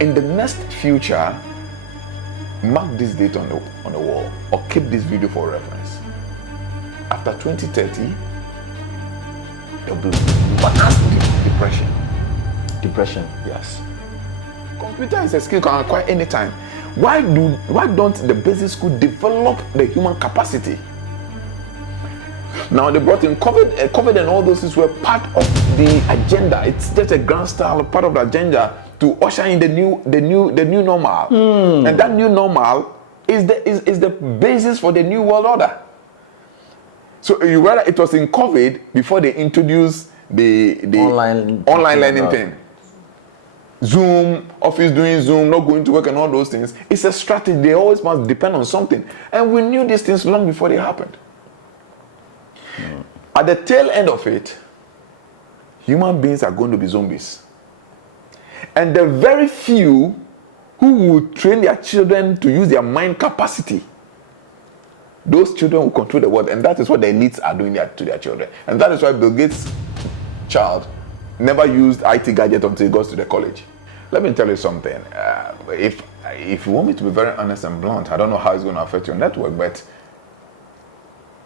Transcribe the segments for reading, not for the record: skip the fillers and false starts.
In the next future, mark this date on the wall or keep this video for reference. After 2030, there'll be mass depression. Depression. Yes. Computer is a skill you can acquire anytime. Why don't the basic school develop the human capacity? Now they brought in COVID and all those things were part of the agenda. It's just a grand style part of the agenda to usher in the new normal. And that new normal is the basis for the new world order. So you read it was in COVID before they introduced the online learning thing. Zoom, office doing Zoom, not going to work and all those things. It's a strategy. They always must depend on something. And we knew these things long before they happened. At the tail end of it, human beings are going to be zombies. And the very few who will train their children to use their mind capacity, those children will control the world. And that is what the elites are doing to their children. And that is why Bill Gates' child never used IT gadget until he goes to the college. Let me tell you something. If you want me to be very honest and blunt, I don't know how it's going to affect your network, but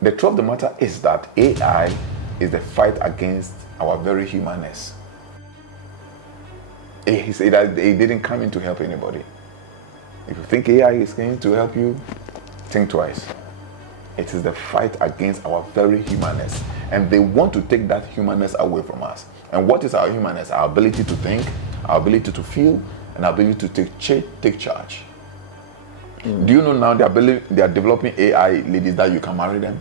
the truth of the matter is that AI is the fight against our very humanness. It didn't come in to help anybody. If you think AI is going to help you, think twice. It is the fight against our very humanness. And they want to take that humanness away from us. And what is our humanness? Our ability to think, our ability to feel, and our ability to take charge. Do you know now they are developing AI ladies that you can marry them?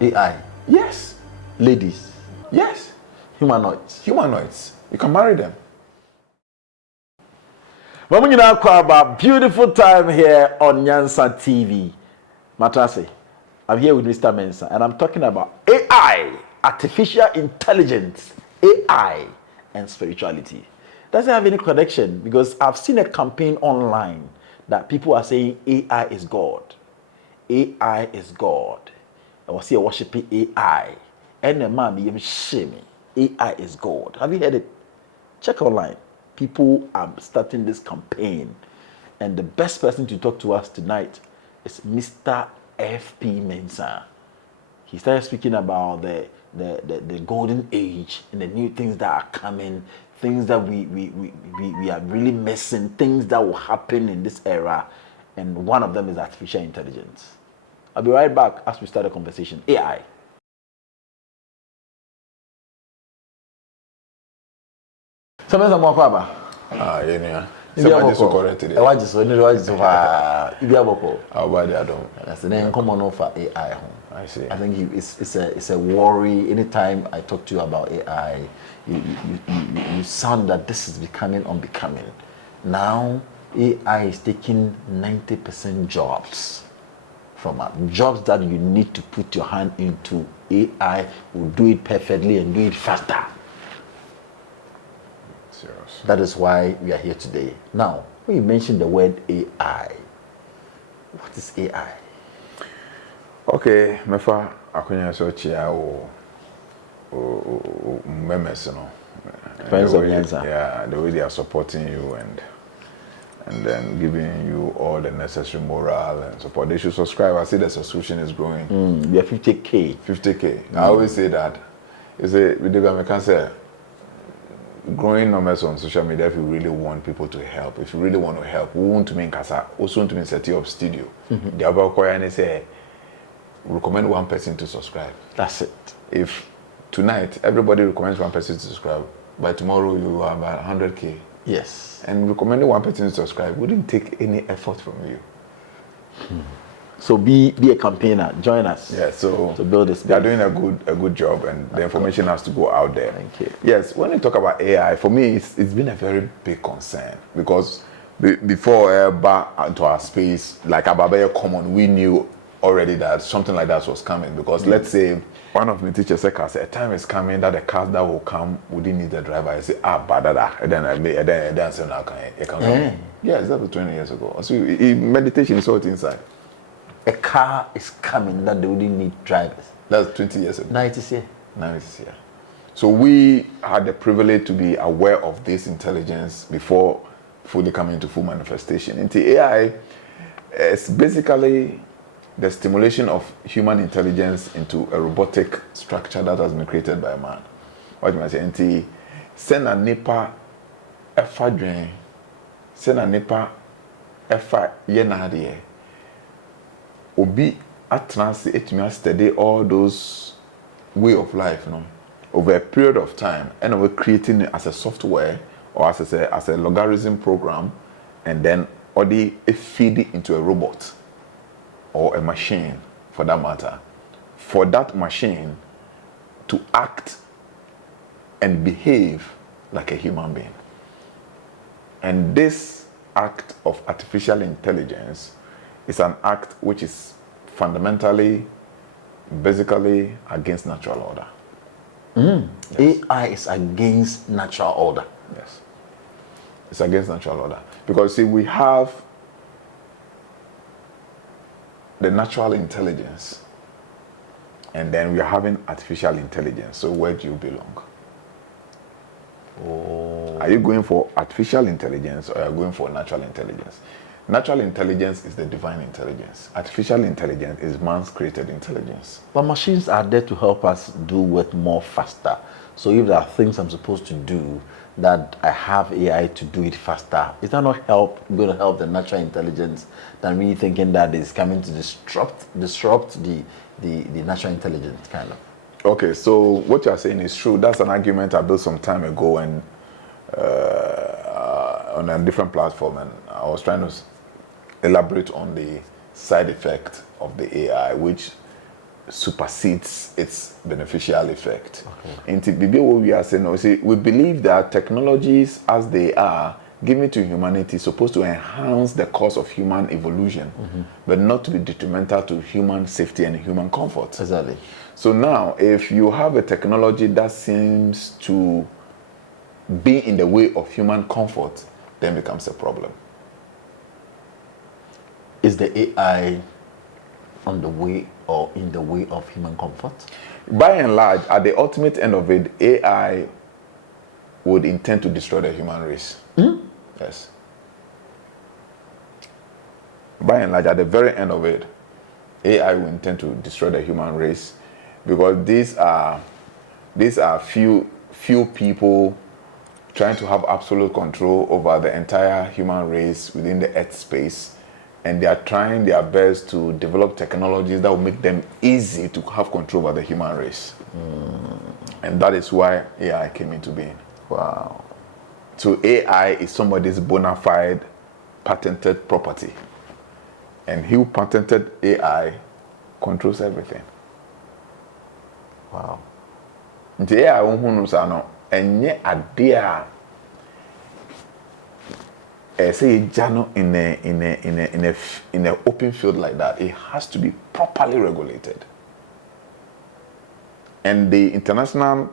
AI? Yes. Ladies? Yes. Humanoids? Humanoids. You can marry them. About beautiful time here on Nyansa TV. Matrase, I'm here with Mr. Mensah, and I'm talking about AI, artificial intelligence, AI, and spirituality. Doesn't have any connection, because I've seen a campaign online that people are saying AI is God. AI is God. I was here worshiping AI. And the man be shaming. AI is God. Have you heard it? Check online. People are starting this campaign. And the best person to talk to us tonight is Mr. F.P. Mensah. He started speaking about the golden age and the new things that are coming, things that we are really missing, things that will happen in this era. And one of them is artificial intelligence. I'll be right back as we start the conversation. AI. So, Mensah, more papa. Yeah. Somebody so correct today. I just want to if you have a I don't. That's the name common offer AI. I see. I think it's a worry. Anytime I talk to you about AI, you sound that this is becoming unbecoming. Now AI is taking 90% jobs from us. Jobs that you need to put your hand into. AI will do it perfectly and do it faster. Serious. That is why we are here today. Now, when you mention the word AI, what is AI? Okay, Mefa, akunya so chia memes, Friends of Nyansa. Yeah, the way they are supporting you and then giving you all the necessary moral and support. They should subscribe. I see the subscription is growing. We are 50K. 50K. I always say that. You say, we can say, growing numbers on social media, if you really want people to help, if you really want to help, we want to make Kasa, also want to set up studio. The about and say, recommend one person to subscribe. That's it. If tonight everybody recommends one person to subscribe, by tomorrow you are about 100K. Yes. And recommending one person to subscribe wouldn't take any effort from you. So be a campaigner. Join us. Yeah. So to build this. They are doing a good job, and the information has to go out there. Thank you. Yes. When you talk about AI, for me, it's been a very big concern because before back to our space, like Ababaye Common, we knew already that something like that was coming. Because let's say one of my teachers said, "A time is coming that the cars that will come wouldn't need the driver." I say, badada. And then I say, "Now can come?" Yeah, that was 20 years ago. So meditation is all inside. A car is coming that they wouldn't need drivers. That's 20 years ago. 90 years. 90 years. So we had the privilege to be aware of this intelligence before fully come into full manifestation. And the AI is basically the stimulation of human intelligence into a robotic structure that has been created by a man. What you might say, and send a nipa efa dwen, send a nipa efa yenadie. Obi atransi etumi study all those way of life, over a period of time, and we're creating it as a software or as a logarithm program, and then feed it into a robot or a machine, for that matter, for that machine to act and behave like a human being. And this act of artificial intelligence is an act which is fundamentally, basically against natural order. Yes. AI is against natural order. Yes. It's against natural order. Because see, we have the natural intelligence, and then we are having artificial intelligence. So where do you belong? Oh. Are you going for artificial intelligence or are you going for natural intelligence? Natural intelligence is the divine intelligence. Artificial intelligence is man's created intelligence. But machines are there to help us do work more faster. So if there are things I'm supposed to do that I have AI to do it faster, is that not going to help the natural intelligence than me thinking that it's coming to disrupt the natural intelligence, kind of? Okay, so what you're saying is true. That's an argument I built some time ago and on a different platform, and I was trying to elaborate on the side effect of the AI, which supersedes its beneficial effect. In what we are saying, we believe that technologies as they are given to humanity is supposed to enhance the course of human evolution, but not to be detrimental to human safety and human comfort. Exactly. So now, if you have a technology that seems to be in the way of human comfort, then becomes a problem. Is the AI on the way or in the way of human comfort? By and large, at the ultimate end of it, AI would intend to destroy the human race. Yes. By and large, at the very end of it, AI will intend to destroy the human race, because these are few people trying to have absolute control over the entire human race within the Earth space, and they are trying their best to develop technologies that will make them easy to have control over the human race. And that is why AI came into being. Wow. So AI is somebody's bona fide patented property, and he who patented AI controls everything. Wow. Nti AI wonhunu sa no enye ade a say jano in a open field like that. It has to be properly regulated, and the international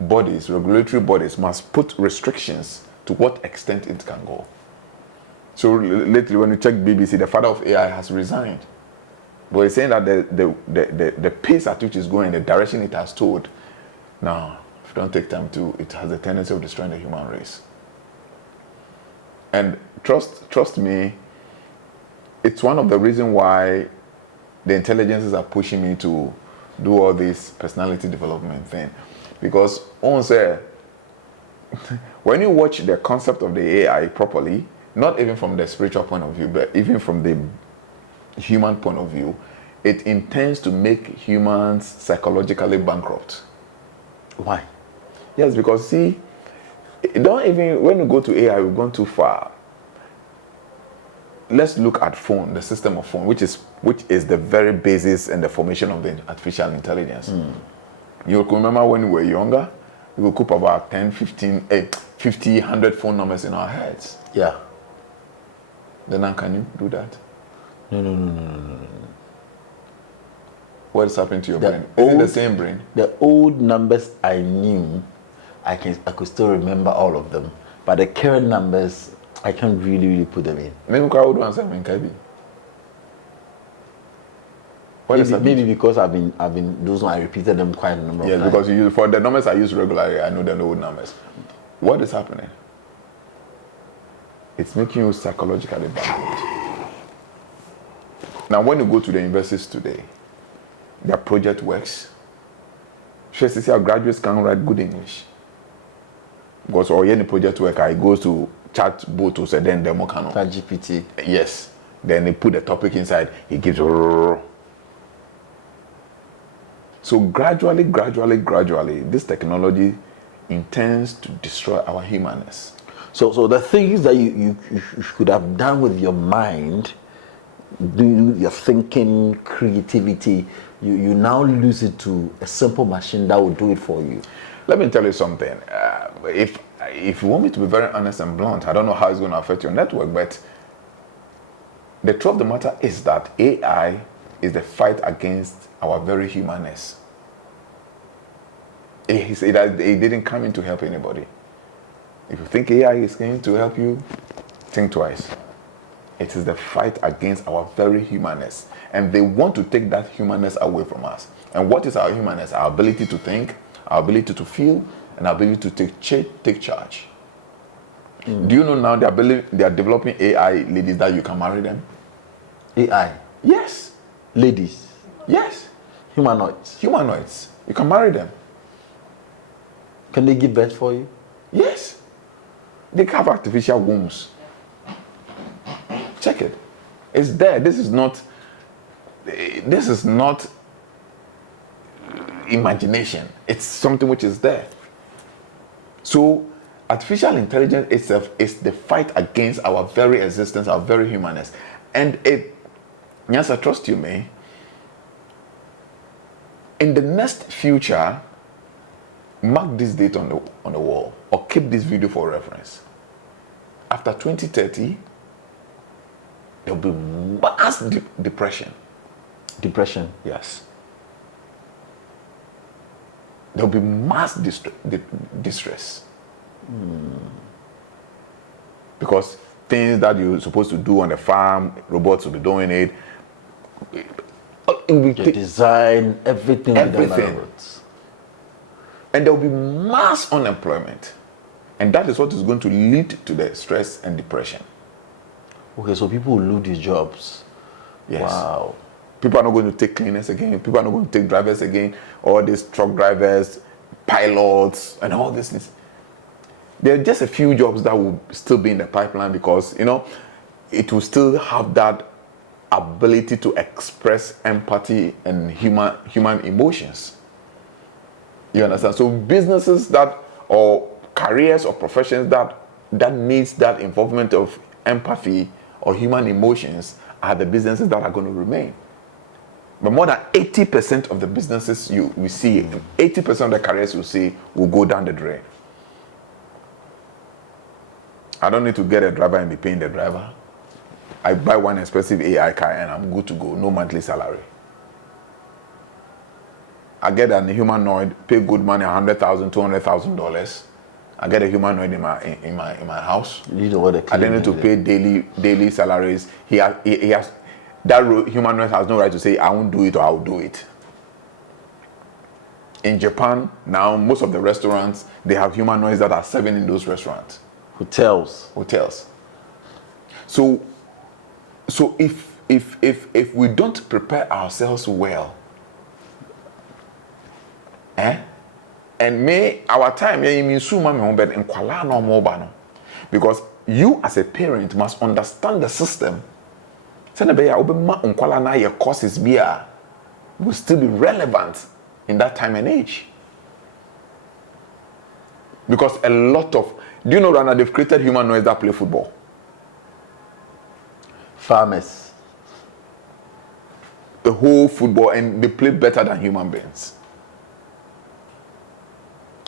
bodies, regulatory bodies, must put restrictions to what extent it can go. So lately, when you check BBC, the father of AI has resigned, but he's saying that the pace at which it's going, the direction it has told, now if you don't take time to, it has a tendency of destroying the human race. And trust me, it's one of the reasons why the intelligences are pushing me to do all this personality development thing. Because when you watch the concept of the AI properly, not even from the spiritual point of view, but even from the human point of view, it intends to make humans psychologically bankrupt. Why? Yes, because see, don't even, when you go to AI, we've gone too far. Let's look at phone, the system of phone, which is the very basis and the formation of the artificial intelligence. You remember when we were younger, we would keep about 10, 15, 50, 100 phone numbers in our heads. Yeah. Then now can you do that? No. What is happening to your brain? Is it the same brain? The old numbers I knew, I could still remember all of them. But the current numbers, I can't really put them in. Maybe I would answer Kabi. Maybe because I've been those ones, I repeated them quite a number of times. Yes, because for the numbers I use regularly, I know the old numbers. What is happening? It's making you psychologically backward. Now, when you go to the universities today, their project works. See, our graduates can write good English. Because or any project worker, it goes to chat boot or then demo can. GPT. Yes. Then they put the topic inside, he gives. So gradually, this technology intends to destroy our humanness. So the things that you could have done with your mind, do your thinking, creativity, you now lose it to a simple machine that will do it for you. Let me tell you something. If you want me to be very honest and blunt, I don't know how it's going to affect your network, but the truth of the matter is that AI is the fight against our very humanness. It didn't come in to help anybody. If you think AI is going to help you, think twice. It is the fight against our very humanness. And they want to take that humanness away from us. And what is our humanness? Our ability to think, our ability to feel, and our ability to take charge. Do you know now they are developing AI ladies that you can marry them? AI? Yes. Ladies? Yes. Humanoids? Humanoids. You can marry them. Can they give birth for you? Yes. They have artificial wombs. Check it. It's there. This is not imagination. It's something which is there. So artificial intelligence itself is the fight against our very existence, our very humanness. And Nyansa, trust you me, in the next future, mark this date on the wall or keep this video for reference. After 2030, there will be mass depression. Depression? Yes. There will be mass distress. Because things that you're supposed to do on the farm, robots will be doing it. The design, everything. Everything. And there will be mass unemployment. And that is what is going to lead to the stress and depression. Okay, so people will lose their jobs. Yes. Wow. People are not going to take cleaners again. People are not going to take drivers again. All these truck drivers, pilots, and all these things. There are just a few jobs that will still be in the pipeline because, it will still have that ability to express empathy and human emotions. You understand? So businesses or careers or professions that needs that involvement of empathy or human emotions are the businesses that are going to remain. But more than 80% of the businesses we see, 80% of the careers you see will go down the drain. I don't need to get a driver and be paying the driver. I buy one expensive AI car and I'm good to go, no monthly salary. I get a humanoid, pay good money, $100,000, $200,000. I get a humanoid in my house. You know what I don't need to pay daily salaries. He has that humanoid has no right to say I won't do it or I'll do it. In Japan now, most of the restaurants they have humanoids that are serving in those restaurants. Hotels. So if we don't prepare ourselves well, and our time because you as a parent must understand the system. Your courses will still be relevant in that time and age. Because a lot of, do you know Rana, they've created humanoids that play football? Farmers. The whole football, and they play better than human beings.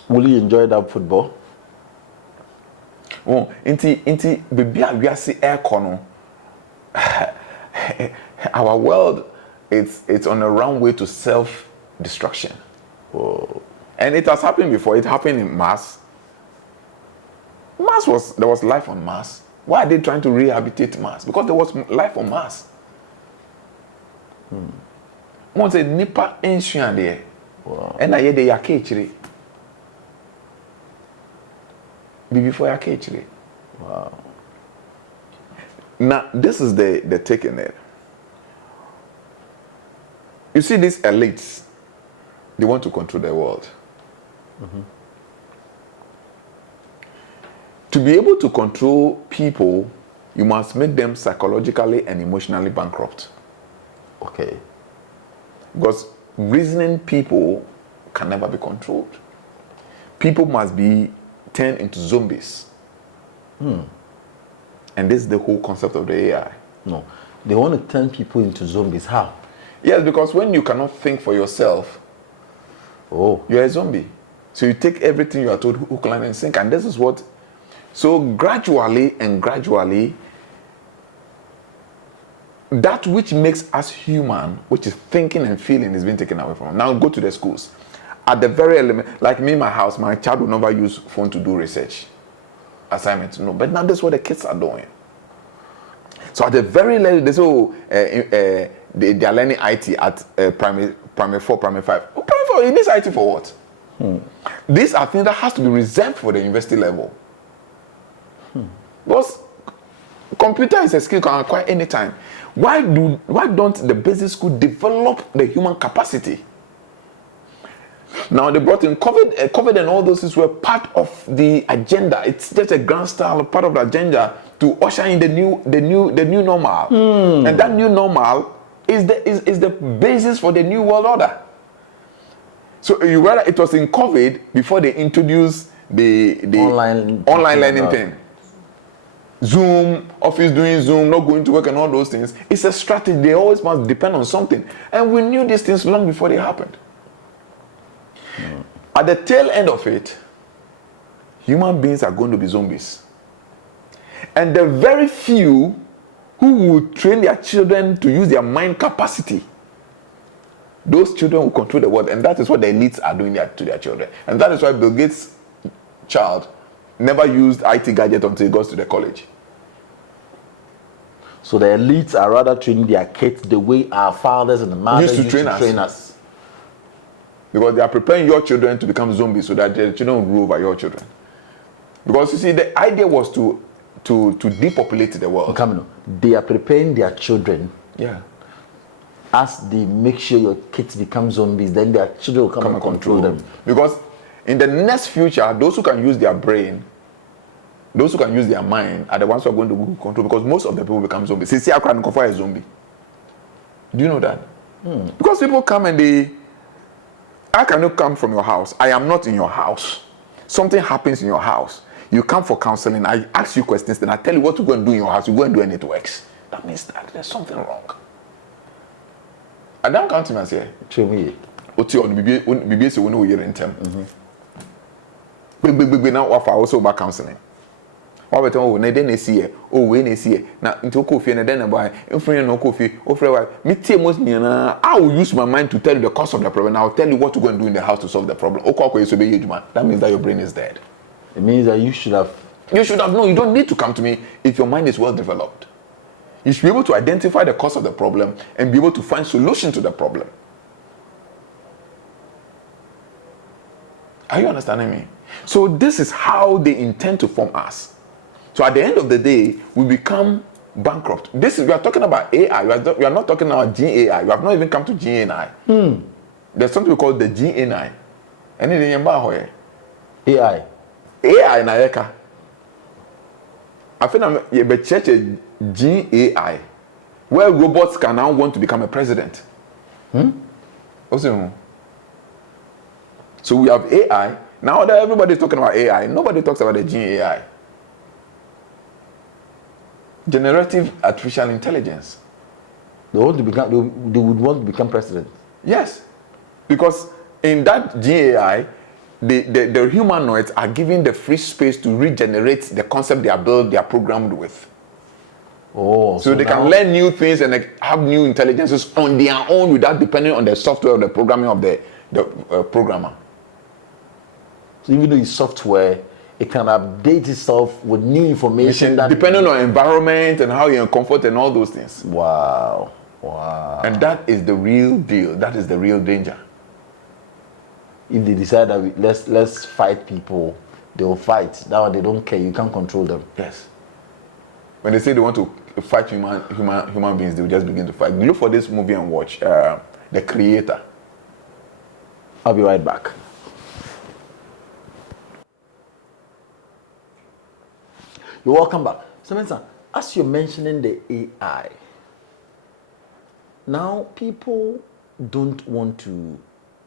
Will you enjoy that football? Oh, inti baby we are see air corner. Our world, it's on a runway to self-destruction. Whoa. And it has happened before. It happened in Mars. There was life on Mars. Why are they trying to rehabilitate Mars? Because there was life on Mars. One said nipa ensuan there. Wow. And I hear they yakechiri. Before yakechiri. Wow. Now, this is the take in it. You see, these elites, they want to control the world. To be able to control people, you must make them psychologically and emotionally bankrupt. Okay. Because reasoning people can never be controlled. People must be turned into zombies. And this is the whole concept of the AI. No. They want to turn people into zombies. How? Yes, because when you cannot think for yourself, you're a zombie. So you take everything you are told, hook, line, and sink. And this is what... So gradually, that which makes us human, which is thinking and feeling, is being taken away from us. Now go to the schools. At the very element, like me in my house, my child will never use phone to do research assignments. No, but now that's what the kids are doing. So at the very level, they say, they are learning IT at primary 4, primary 5. Oh, primary 4, you need IT for what? These are things that has to be reserved for the university level. Because computer is a skill you can acquire anytime. Why don't the basic school develop the human capacity? Now they brought in COVID and all those things were part of the agenda. It's just a grand style part of the agenda to usher in the new normal. And that new normal is the basis for the new world order. So you realize it was in COVID before they introduced the online learning thing. Zoom, office doing Zoom, not going to work and all those things. It's a strategy. They always must depend on something. And we knew these things long before they happened. At the tail end of it, human beings are going to be zombies. And the very few who will train their children to use their mind capacity, those children will control the world. And that is what the elites are doing to their children. And that is why Bill Gates' child never used IT gadget until he goes to the college. So the elites are rather training their kids the way our fathers and the mothers used to train us. Because they are preparing your children to become zombies so that their children will rule over your children. Because you see, the idea was to depopulate the world. They are preparing their children. Yeah. As they make sure your kids become zombies, then their children will come and control them. Because in the next future, those who can use their brain, those who can use their mind, are the ones who are going to control. Because most of the people become zombies. See, I can't confine a zombie. Do you know that? Because people come and I cannot come from your house. I am not in your house. Something happens in your house. You come for counseling. I ask you questions, then I tell you what to go and do in your house. You go and do and it works. That means that there's something wrong. I don't come to me and say, "Show me." Oti on BBS say we know you're in term. Big now offer also about counseling. What we tell na den esi here, we na esi here. Na into coffee na den na boy, infront no coffee, ofre me tie most nyana. I will use my mind to tell you the cause of the problem. I'll tell you what to go and do in the house to solve the problem. That means that your brain is dead. It means that you should have known. You don't need to come to me if your mind is well developed. You should be able to identify the cause of the problem and be able to find solution to the problem. Are you understanding me? So this is how they intend to form us. So at the end of the day, we become bankrupt. We are talking about AI. We are not talking about GAI. We have not even come to GNI. There's something we call the GNI. Anything about AI? AI na yeka. I think I'm a church GAI, where robots can now want to become a president. Also, so we have AI. Now that everybody's talking about AI, nobody talks about the GAI. Generative artificial intelligence. They would want to become president. Yes. Because in that GAI, the humanoids are given the free space to regenerate the concept they are programmed with. So they can learn new things and have new intelligences on their own without depending on the software or the programming of the programmer. So even though it's software, it can update itself with new information. Depending on environment and how you're in comfort and all those things. Wow. And that is the real deal. That is the real danger. If they decide that let's fight people, they will fight. Now they don't care. You can't control them. Yes. When they say they want to fight human beings, they will just begin to fight. Look for this movie and watch The Creator. I'll be right back. You're welcome back. So, Mensah, as you're mentioning the AI, now people don't want to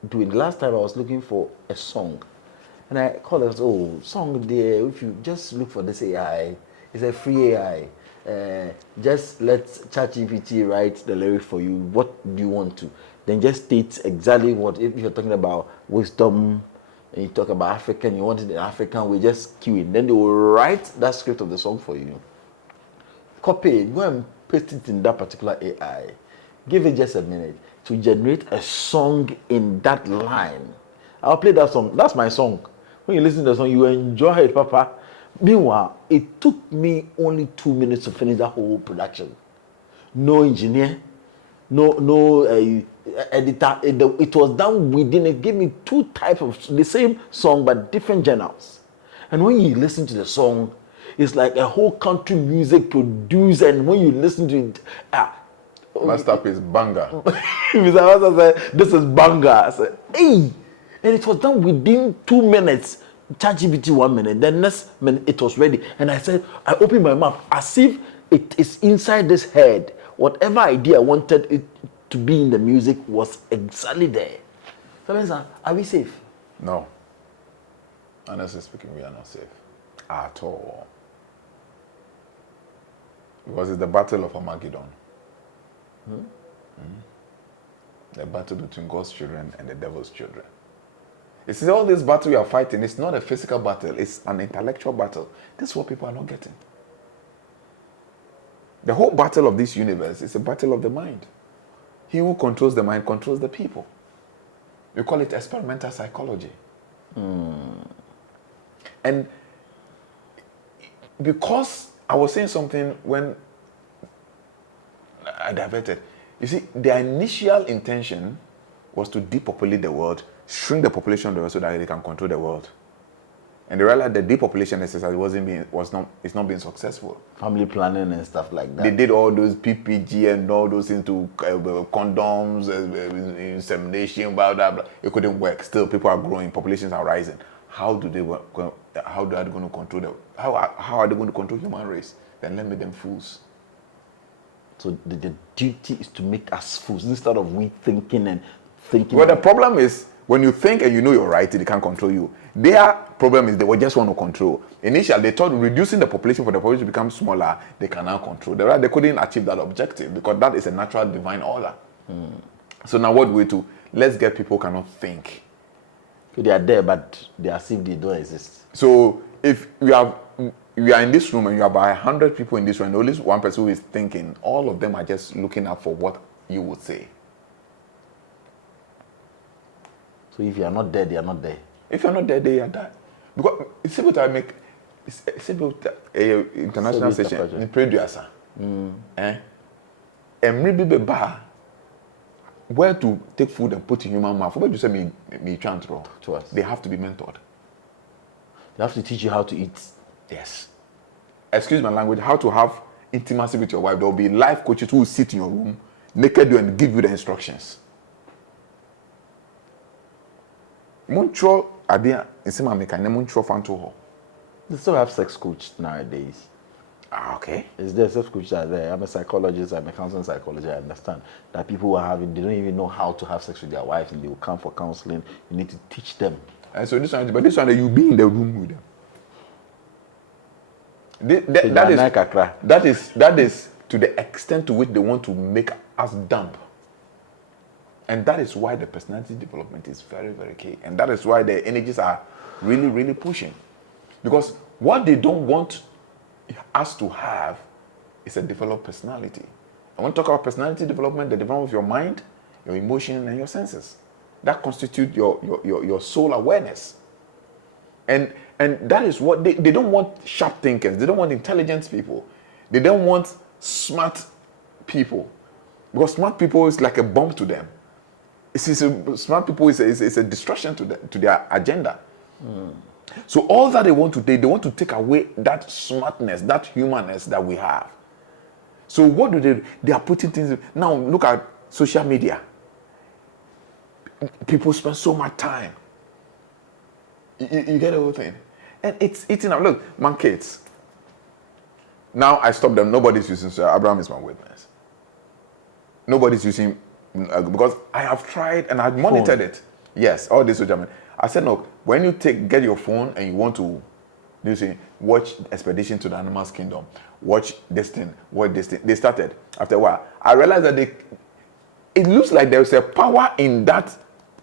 do it. Last time I was looking for a song, and I called it, oh, song there. If you just look for this AI, it's a free AI. Just let ChatGPT write the lyric for you. What do you want to? Then just state exactly what. If you're talking about wisdom, and you talk about African, you want it in African, we just cue it. Then they will write that script of the song for you. Copy it, go and paste it in that particular AI. Give it just a minute to generate a song in that line. I'll play that song. That's my song. When you listen to the song, you enjoy it, Papa. Meanwhile, it took me only 2 minutes to finish that whole production. No engineer, no editor. It was done within. It gave me 2 types of the same song but different genres. And when you listen to the song, it's like a whole country music produced. And when you listen to it, masterpiece, banger. Mr. Mensah said, "This is banger." I said, "Hey!" And it was done within 2 minutes. ChatGPT 1 minute. The next minute it was ready. And I said, I opened my mouth as if it is inside this head. Whatever idea I wanted it to be in the music was exactly there. So, Mensah, are we safe? No. Honestly speaking, we are not safe at all. Because it's the battle of Armageddon. The battle between God's children and the devil's children. You see, all this battle we are fighting, it's not a physical battle, it's an intellectual battle. This is what people are not getting. The whole battle of this universe is a battle of the mind. He who controls the mind controls the people. We call it experimental psychology. And because I was saying something when I diverted. You see, their initial intention was to depopulate the world, shrink the population of the world so that they can control the world. And they realized the depopulation exercise it's not being successful. Family planning and stuff like that. They did all those PPG and all those things to condoms, insemination, blah, blah, blah. It couldn't work. Still, people are growing, populations are rising. How are they going to control how are they going to control human race? Then let me them fools. So the duty is to make us fools instead of we thinking and thinking. Well, the problem is when you think and you know you're right, they can't control you. Their problem is they just want to control. Initially, they thought reducing the population for the population to become smaller, they can now control. They couldn't achieve that objective because that is a natural divine order. So now what do we do? Let's get people who cannot think. So they are there, but they are as if they don't exist. So if we are in this room and you have about 100 people in this room, and only one person who is thinking, all of them are just looking out for what you would say. So if you are not there, they are not there. If you're not there, they are there. Because it's able to make international session in producer. And maybe the bar where to take food and put in human mouth. What you say me transfer to us? They have to be mentored. They have to teach you how to eat. Yes. Excuse my language. How to have intimacy with your wife. There will be life coaches who will sit in your room naked you and give you the instructions. Montro Adia is my mechanic. Montro Fanto. They still have sex coach nowadays. Okay. Is there sex coaches are there? I'm a psychologist, I'm a counseling psychologist. I understand that people who are having, they don't even know how to have sex with their wives and they will come for counseling. You need to teach them. And so this one, you be in the room with them. That is to the extent to which they want to make us dumb. And that is why the personality development is very, very key. And that is why the energies are really, really pushing. Because what they don't want us to have is a developed personality. I want to talk about personality development, the development of your mind, your emotion, and your senses. That constitute your soul awareness. And that is what they don't want sharp thinkers. They don't want intelligent people. They don't want smart people. Because smart people is like a bomb to them. Smart people is a distraction to their agenda. So all that they want to take away that smartness, that humanness that we have. So what do they do? They are putting things. Now look at social media. People spend so much time. You get the whole thing. And it's eating up. Look, my kids. Now I stop them. Nobody's using, so Abraham is my witness. Nobody's using, because I have tried and I've monitored it. Yes, all this social media. I said, no, when you get your phone and you want to, you say, watch Expedition to the Animals Kingdom, watch this thing, watch this thing. They started. After a while, I realized that it looks like there's a power in that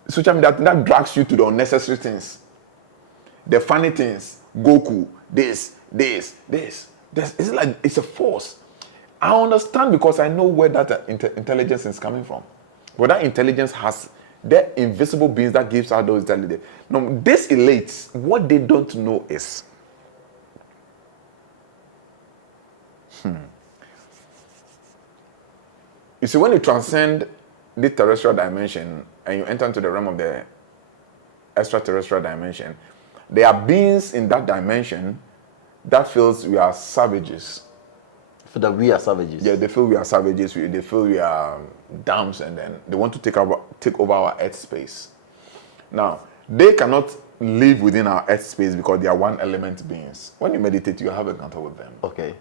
social media that drags you to the unnecessary things. The funny things, Goku, this. It's like it's a force. I understand because I know where that intelligence is coming from. But that intelligence has the invisible beings that gives out those intelligence. Now, this elites, what they don't know is, you see, when you transcend the terrestrial dimension and you enter into the realm of the extraterrestrial dimension, there are beings in that dimension that feels we are savages. For that we are savages. Yeah, they feel we are savages. They feel we are dumps, and then they want to take over our earth space. Now, they cannot live within our earth space because they are one element beings. When you meditate, you have encounter with them. Okay.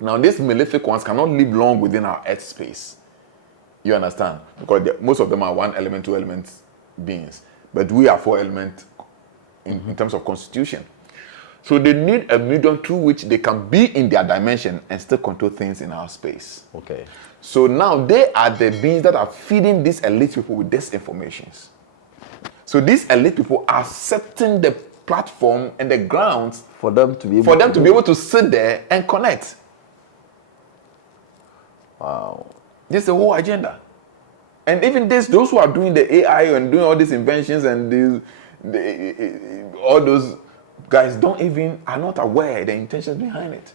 Now, these malefic ones cannot live long within our earth space. You understand? Because most of them are one element, two element beings. But we are four element in terms of constitution. So they need a medium through which they can be in their dimension and still control things in our space. Okay. So now they are the beings that are feeding these elite people with these informations. So these elite people are setting the platform and the grounds for them to be able to sit there and connect. Wow. This is the whole agenda. And even those who are doing the AI and doing all these inventions and all those guys are not aware the intentions behind it.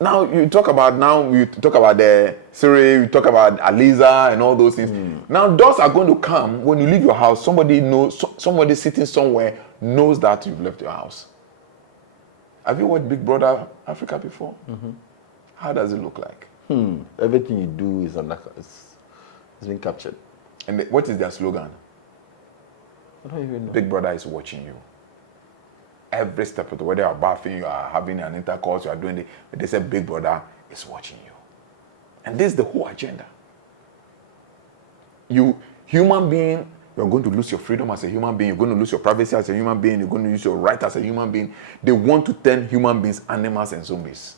Now you talk about the Siri, you talk about Aliza and all those things. Now those are going to come when you leave your house. Somebody sitting somewhere knows that you've left your house. Have you watched Big Brother Africa before? How does it look like? Everything you do is been captured. And what is their slogan? I don't even know. Big Brother is watching you. Every step of the way, whether you are bathing, you are having an intercourse, you are doing it, they say Big Brother is watching you. And this is the whole agenda. You, human being, you're going to lose your freedom as a human being, you're going to lose your privacy as a human being, you're going to lose your right as a human being. They want to turn human beings animals and zombies.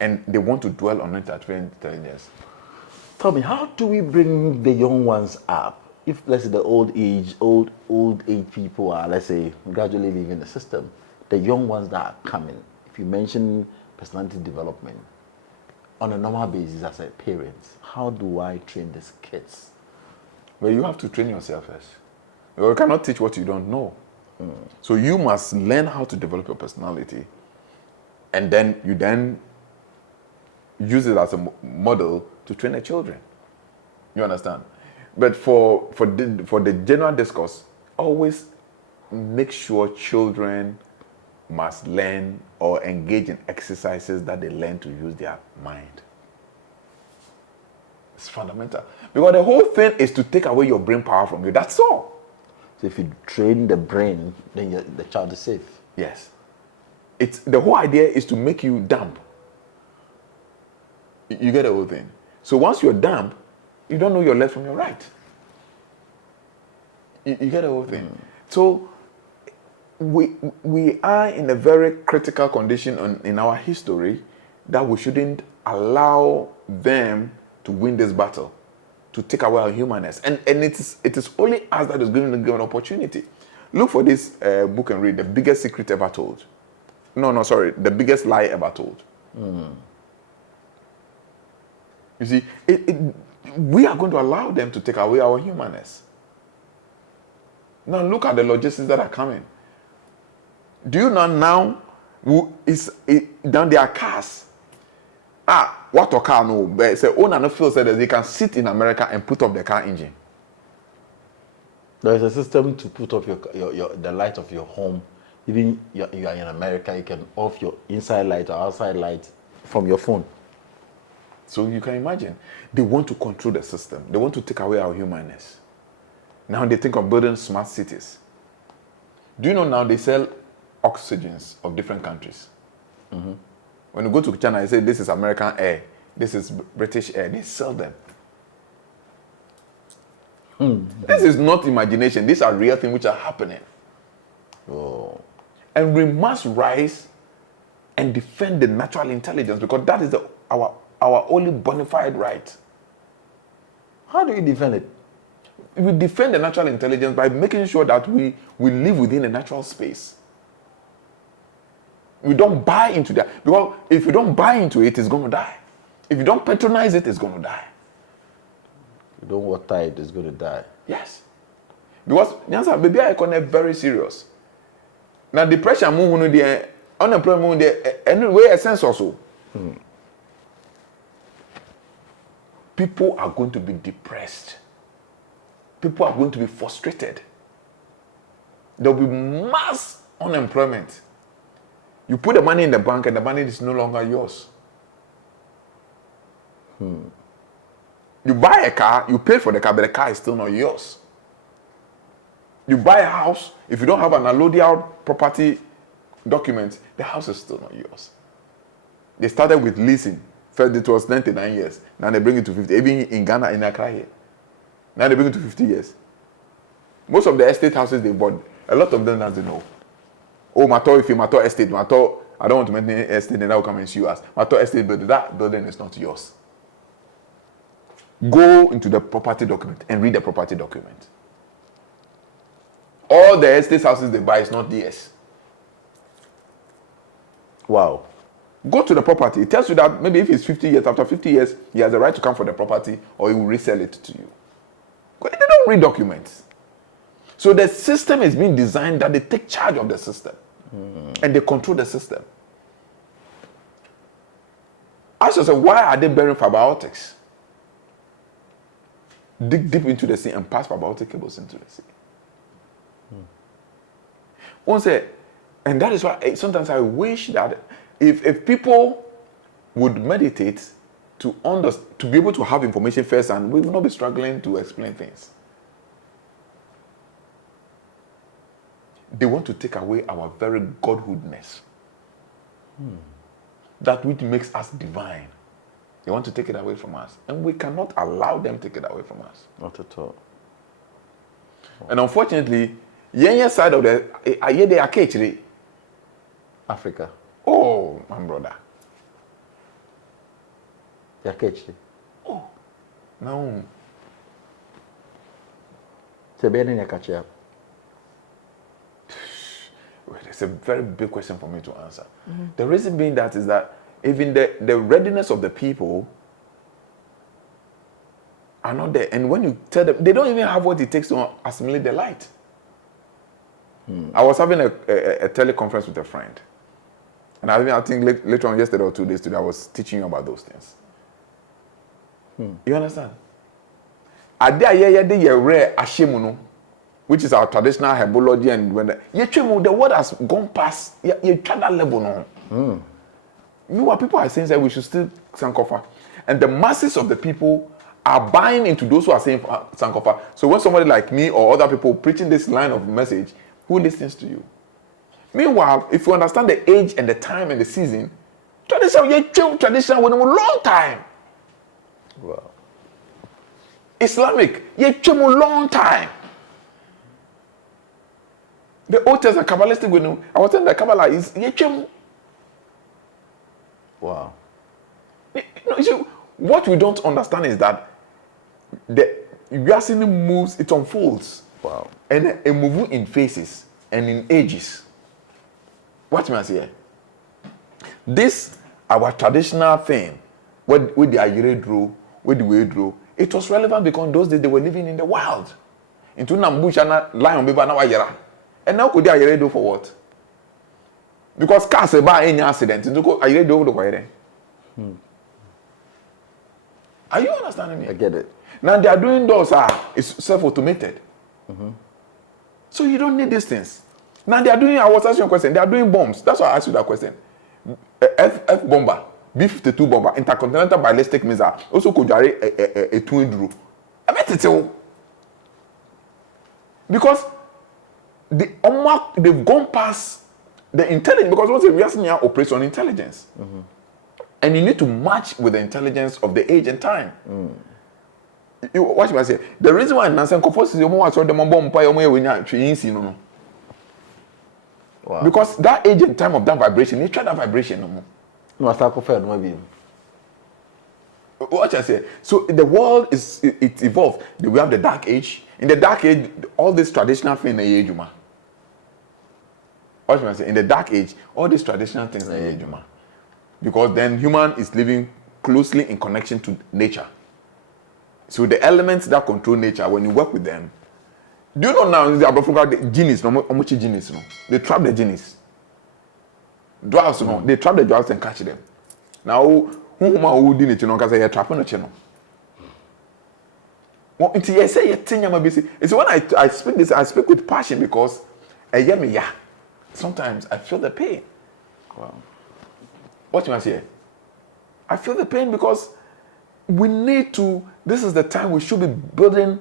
And they want to dwell on artificial intelligence. Tell me, how do we bring the young ones up? If, let's say, the old age people are, let's say, gradually leaving the system, the young ones that are coming, if you mention personality development, on a normal basis as a parent, how do I train these kids? Well, you have to train yourself first. You cannot teach what you don't know. So you must learn how to develop your personality, and then you use it as a model to train the children. You understand? But for the general discourse, always make sure children must learn or engage in exercises that they learn to use their mind. It's fundamental. Because the whole thing is to take away your brain power from you. That's all. So if you train the brain, then the child is safe. Yes. The whole idea is to make you dumb. You get the whole thing. So once you're dumb, you don't know your left from your right. You get the whole thing. So we are in a very critical condition in our history that we shouldn't allow them to win this battle, to take away our humanness. And it is only us that is going to give an opportunity. Look for this book and read The Biggest Secret Ever Told. The Biggest Lie Ever Told. You see, we are going to allow them to take away our humanness. Now look at the logistics that are coming. Do you know now down their cars? What a car no, but say owner no feel that they can sit in America and put up the car engine. There is a system to put off the light of your home. Even you are in America, you can off your inside light or outside light from your phone. So you can imagine, they want to control the system. They want to take away our humanness. Now they think of building smart cities. Do you know now they sell oxygens of different countries? Mm-hmm. When you go to China, they say this is American air, this is British air. They sell them. Mm-hmm. This is not imagination. These are real things which are happening. Oh. And we must rise and defend the natural intelligence, because that is our only bona fide right. How do you defend it? We defend the natural intelligence by making sure that we live within a natural space. We don't buy into that. Because if you don't buy into it, it's going to die. If you don't patronize it, it's going to die. If you don't water it, it's going to die. Yes. Because, Nyansa, baby, I connect very serious. Now, depression, unemployment, anyway, a sense also. People are going to be depressed. People are going to be frustrated. There will be mass unemployment. You put the money in the bank and the money is no longer yours. You buy a car, you pay for the car, but the car is still not yours. You buy a house, if you don't have an allodial property document, the house is still not yours. They started with leasing. First it was 99 years. Now they bring it to 50. Even in Ghana, in Accra here. Now they bring it to 50 years. Most of the estate houses they bought, a lot of them doesn't know. Oh, if you Mato estate, I don't want to maintain estate, then that will come and sue us. Mato estate building, that building is not yours. Go into the property document and read the property document. All the estate houses they buy is not theirs. Wow. Go to the property. It tells you that maybe if it's 50 years, after 50 years, he has the right to come for the property or he will resell it to you. They don't read documents. So the system is being designed that they take charge of the system and they control the system. Ask yourself, why are they burying fiber optics? Dig deep into the sea and pass fiber optic cables into the sea. One say, and that is why sometimes I wish that if people would meditate to be able to have information first, and we will not be struggling to explain things. They want to take away our very godhoodness. That which makes us divine. They want to take it away from us. And we cannot allow them to take it away from us. Not at all. And unfortunately, Yenya side of the Africa. Oh, my brother. Yakechli. Oh, no. It's a very big question for me to answer. Mm-hmm. The reason being that is that even the readiness of the people are not there. And when you tell them, they don't even have what it takes to assimilate the light. I was having a teleconference with a friend. And I think later on, yesterday or 2 days today, I was teaching you about those things. You understand? Which is our traditional herbology, and when the word has gone past that level now. Meanwhile, people are saying that we should still Sankofa. And the masses of the people are buying into those who are saying Sankofa. So when somebody like me or other people preaching this line of message, who listens to you? Meanwhile, if you understand the age and the time and the season, tradition went a long time. Wow. Islamic, a long time. The Old Testament Kabbalistic, I was saying that Kabbalah is wow. You see, what we don't understand is that we are seeing moves, it unfolds. Wow. And it moves in phases and in ages. Watch me here. This, our traditional thing, with the Ayere drew, with the way drew, it was relevant because those days they were living in the wild. Into Nambushana, lion, baby, now Ayera. And now could Ayere do for what? Because cars about any accident, into Ayere do the way. Are you understanding me? I get it. Now they are doing those, it's self-automated. So you don't need these things. Now they are doing, I was asking you a question, they are doing bombs. That's why I asked you that question. F bomber. B-52 bomber, intercontinental ballistic missile, also could carry a twin drew. I bet it's all. Because they've gone past the intelligence, because once a reason here operates on intelligence. And you need to match with the intelligence of the age and time. You watch me say, the reason why Nyansa Kofos is more so the bomb pie no. Wow. Because that age and time of that vibration, you try that vibration no more. No, start confirm no be. Watch I say. So the world it evolved. We have the dark age. In the dark age, all this traditional thing na yejuma. Watch me I say. In the dark age, all these traditional things na yejuma. Because then human is living closely in connection to nature. So the elements that control nature, when you work with them, do you know now the genies, no much genies, no? They trap the genies. Dwarves, no, they trap the dwarves and catch them. Now, who did it, you know, because they are trapping the channel. Well, until I say you think I'm busy. It's when I speak this, I speak with passion because sometimes I feel the pain. Wow. What you must say? I feel the pain because we need to. This is the time we should be building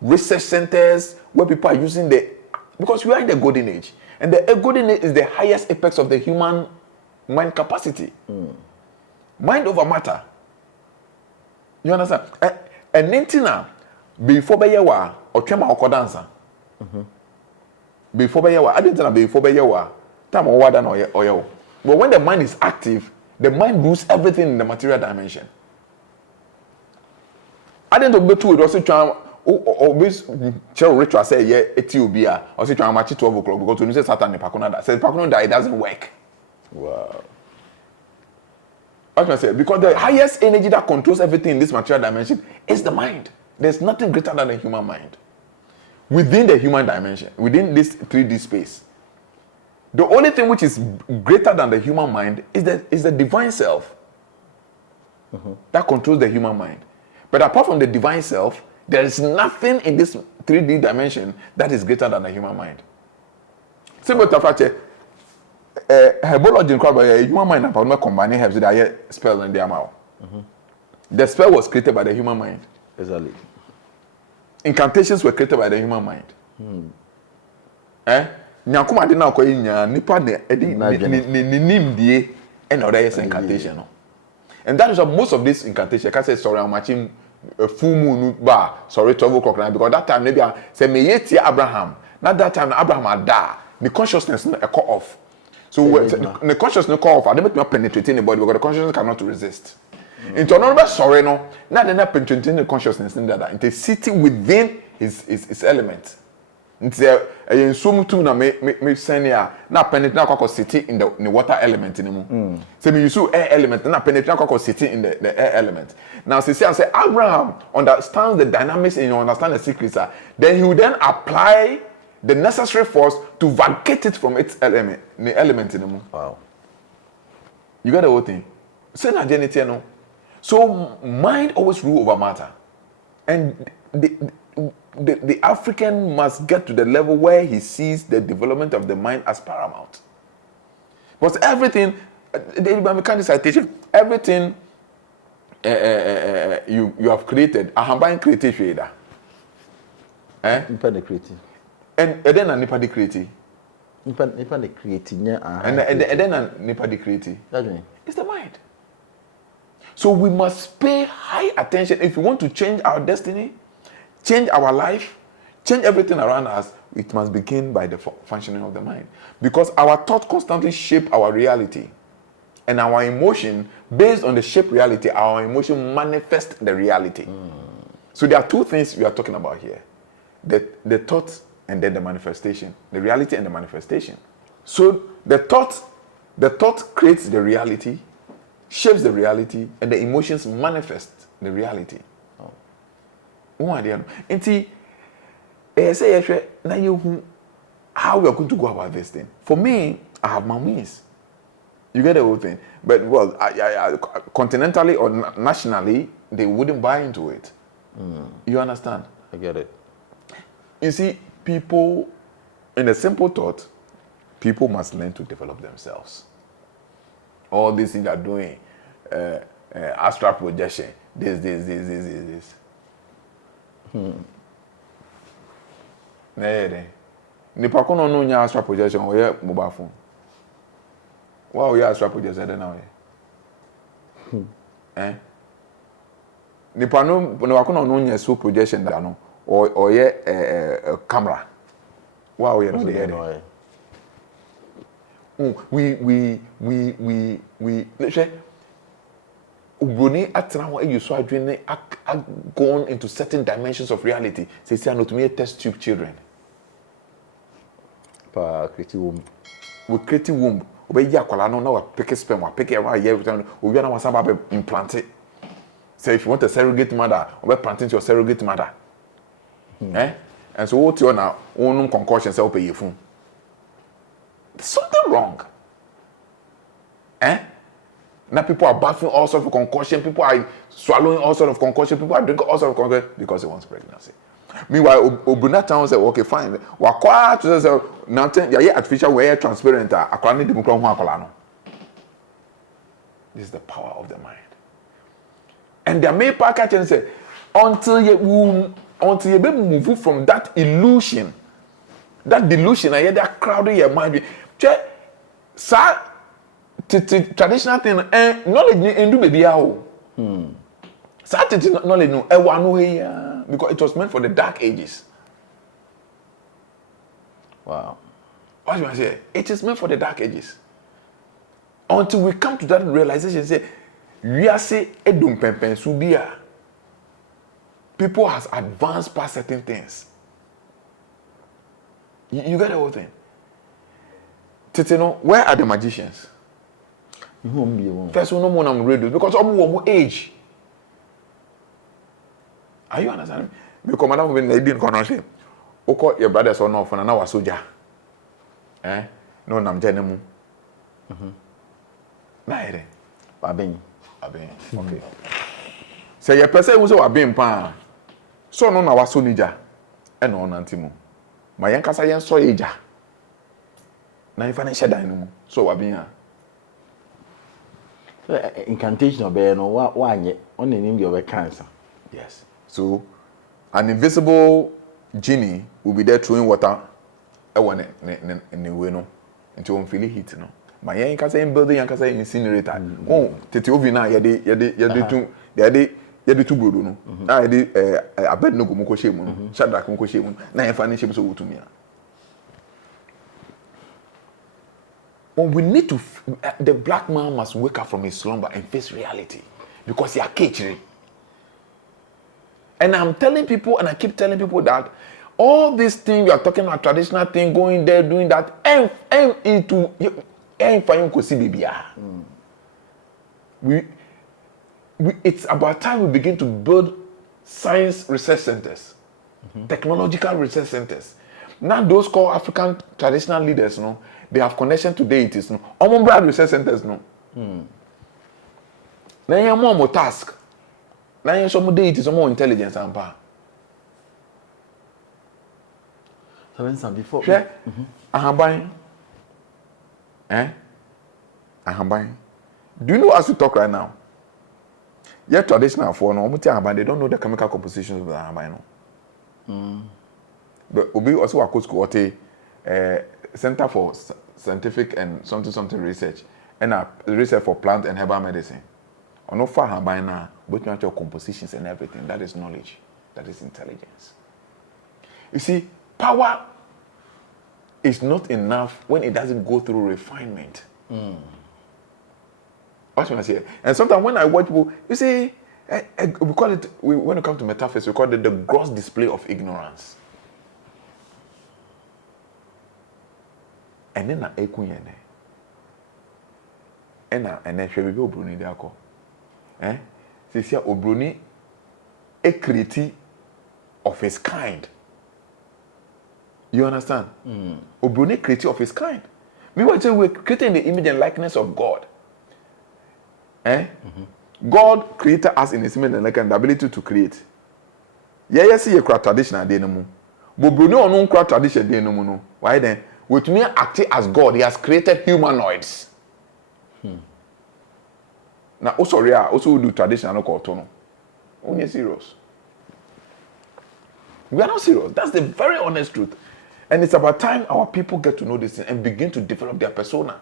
research centers where people are using because we are in the golden age, and the golden age is the highest apex of the human mind capacity. Mind over matter. You understand? And Nintina, before Bayawa or Trema or Kodansa. Before Bayawa, I didn't know before Bayawa. Time or Wadan or yo. But when the mind is active, the mind moves everything in the material dimension. I didn't know to it also try or this ritual say yeah Ethiopia or say try match 12 o'clock because when you say Saturn Pakuna says Pakuna that it doesn't work. Wow. What can I say? Because the highest energy that controls everything in this material dimension is the mind. There's nothing greater than the human mind. Within the human dimension, within this 3D space. The only thing which is greater than the human mind is the divine self that controls the human mind. But apart from the divine self, there is nothing in this 3D dimension that is greater than the human mind. Simple to herbology in human mind about combining herbs with a spell in their mouth. The spell was created by the human mind. Exactly. Incantations were created by the human mind. Nyakuma de na akoyi nya nipa ne nim die and other incantation. And that is why most of these incantations, I say sorry, I'm matching a full moon bar, sorry, 12 o'clock now, because that time maybe I say me yeti Abraham. Not that time Abraham had died. The consciousness a cut off. So the consciousness cut off, I don't make me penetrate anybody because the consciousness cannot resist. Into another sorry no, not then penetrating the consciousness in that into sitting within his element. Into a so much na me send ya na penetrate na kwa sitting in the water element in the so me use air element na penetrate na kwa sitting in the air element. Now say Abraham understands the dynamics and you understand the secrets, then he will then apply the necessary force to vacate it from its element, the element in the moon. Wow. You got the whole thing. Say na genity no. So mind always rule over matter. And the African must get to the level where he sees the development of the mind as paramount. Because everything, the mechanical citation, everything you have created, I have been created. Nipa de creative. And then nipa de creative. Nipa de creative. And then nipa de creative. That's me. It's the mind. So we must pay high attention if we want to change our destiny, change our life, change everything around us. It must begin by the functioning of the mind, because our thought constantly shape our reality, and our emotion, based on the shape reality, our emotion manifest the reality. So there are two things we are talking about here: the thought and then the manifestation, the reality and the manifestation. So the thought creates the reality, shapes the reality, and the emotions manifest the reality. One idea. Inti, say now you how we are going to go about this thing. For me, I have my means. You get the whole thing. But well, continentally or nationally, they wouldn't buy into it. You understand? I get it. You see, people, in a simple thought, people must learn to develop themselves. All these things they are doing, astral projection. This. Nipa kono no nya astral projection or your mobile phone. Wow, you astral projection now. Nipa no kono no nya so projection da no or your camera. Wow, you know the we let's say Ubroni atena ho you so adwene gone into certain dimensions of reality. Say not to me test tube children. Pa creative womb. We creative womb. Obe ya kwala no na wa pick sperm, wa pick every time. Obi na wan ba implant it. Say if you want a surrogate mother, obe plant into your surrogate mother. And so what you now own concoction say ope yefun. There's something wrong. Now people are bathing all sorts of concoction, people are swallowing all sorts of concoction, people are drinking all sorts of concoction because they want pregnancy. Meanwhile, Obuna town said, okay, fine. Wakwa to say nothing, yeah, artificial way transparent. This is the power of the mind. And the main package and say, until you be move from that illusion, that delusion, and that crowding your mind. Sir, traditional thing, knowledge in do baby how. Certain knowledge no, because it was meant for the dark ages. Wow. What do you say? It is meant for the dark ages. Until we come to that realization, say, we are say edum pempen subia. People has advanced past certain things. You get the whole thing. Titino, where are the magicians? First one, no more on radio because I'm age. Are you understanding? Because madam when they didn't say, "Oko your brothers or no for na wa soldier." No nam jenemu. Na here. Abin. Okay. Say your person who say abin pa. So no na wa sonija. E no nantimo. Ma yen kasa yen so eja. Na ifa na shedan no mu. So abin ha. Incantation obey no wa anye on name the cancer. Yes. So an invisible genie will be there throwing water in the way no until one feel heat no. My yen kasa in building yen kasa incinerator. Oh, tete obi na yade tu brodo no. Na yade abed no go moko shemu no. Shadrach moko shemu. Na yen fa ni shemu so wotumi a. When we need to, the black man must wake up from his slumber and face reality because he are catering. And I'm telling people, and I keep telling people that all these things we are talking about, traditional thing, going there, doing that, it's about time we begin to build science research centers, technological research centers. Now those called African traditional leaders, no, they have connection to deities, no. Omombra research centers, no. Now you have more task. Now you have some deities, some more intelligence and power. So when some before, Ahambai, Ahambai. Do you know as we talk right now? Yeah, traditional for no, they don't know the chemical compositions of the Ahambai, no. But Obi also a coach at a Center for Scientific and something research and a research for plant and herbal medicine. On no far by now, but natural compositions and everything. That is knowledge. That is intelligence. You see, power is not enough when it doesn't go through refinement. What should I say? And sometimes when I watch people, you see, we call it, when it comes to metaphysics, we call it the gross display of ignorance. And then na ekuyene. And then shebe obroni de akọ. Sisia obroni a creative of his kind. You understand? Obroni creative of his kind. Meanwhile, we're creating the image and likeness of God. God created us in his image and likeness, the ability to create. Yeah, see a traditional day no more. But Obroni on no traditional day no more. No. Why then? With me acting as God, he has created humanoids. Now, also, we also do traditional culture. Only serious. We are not serious. That's the very honest truth. And it's about time our people get to know this and begin to develop their persona.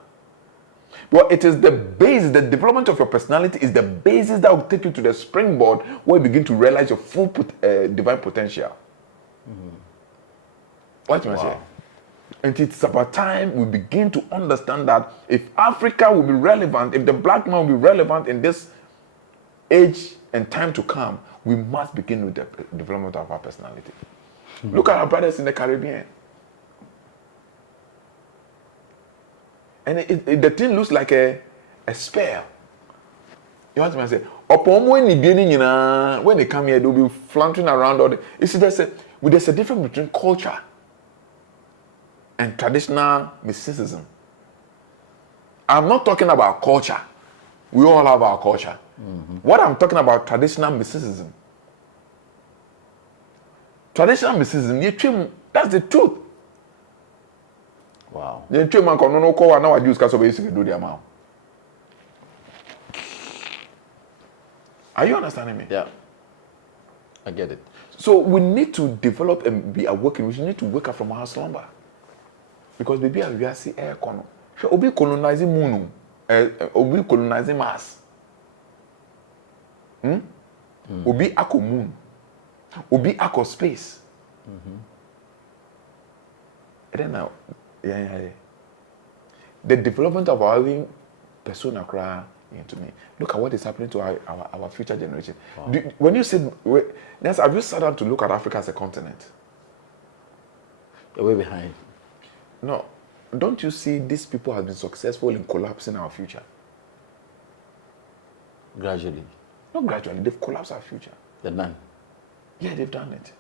Well, it is the basis, the development of your personality is the basis that will take you to the springboard where you begin to realize your full divine potential. What am I saying? And it's about time we begin to understand that if Africa will be relevant, if the black man will be relevant in this age and time to come, we must begin with the development of our personality. Look at our brothers in the Caribbean. And the thing looks like a spell. You know what I say? Upon when they come here, they'll be flaunting around all the. You see, there's a difference between culture and traditional mysticism. I'm not talking about culture. We all have our culture. What I'm talking about, traditional mysticism. Traditional mysticism, that's the truth. Wow. The truth man can no call now use because of basically do the amount. Are you understanding me? Yeah. I get it. So we need to develop and be awakened. We need to wake up from our slumber. Because baby, we are see air kono. Obi colonizing moon. Obi colonizing Mars. Obi ako moon. Obi ako space. And then now, yeah. The development of our own persona cry into me. Look at what is happening to our future generation. Wow. When you said, have you sat down to look at Africa as a continent? You're way behind. No. Don't you see these people have been successful in collapsing our future? Gradually. Not gradually. They've collapsed our future. They're done. Yeah, they've done it.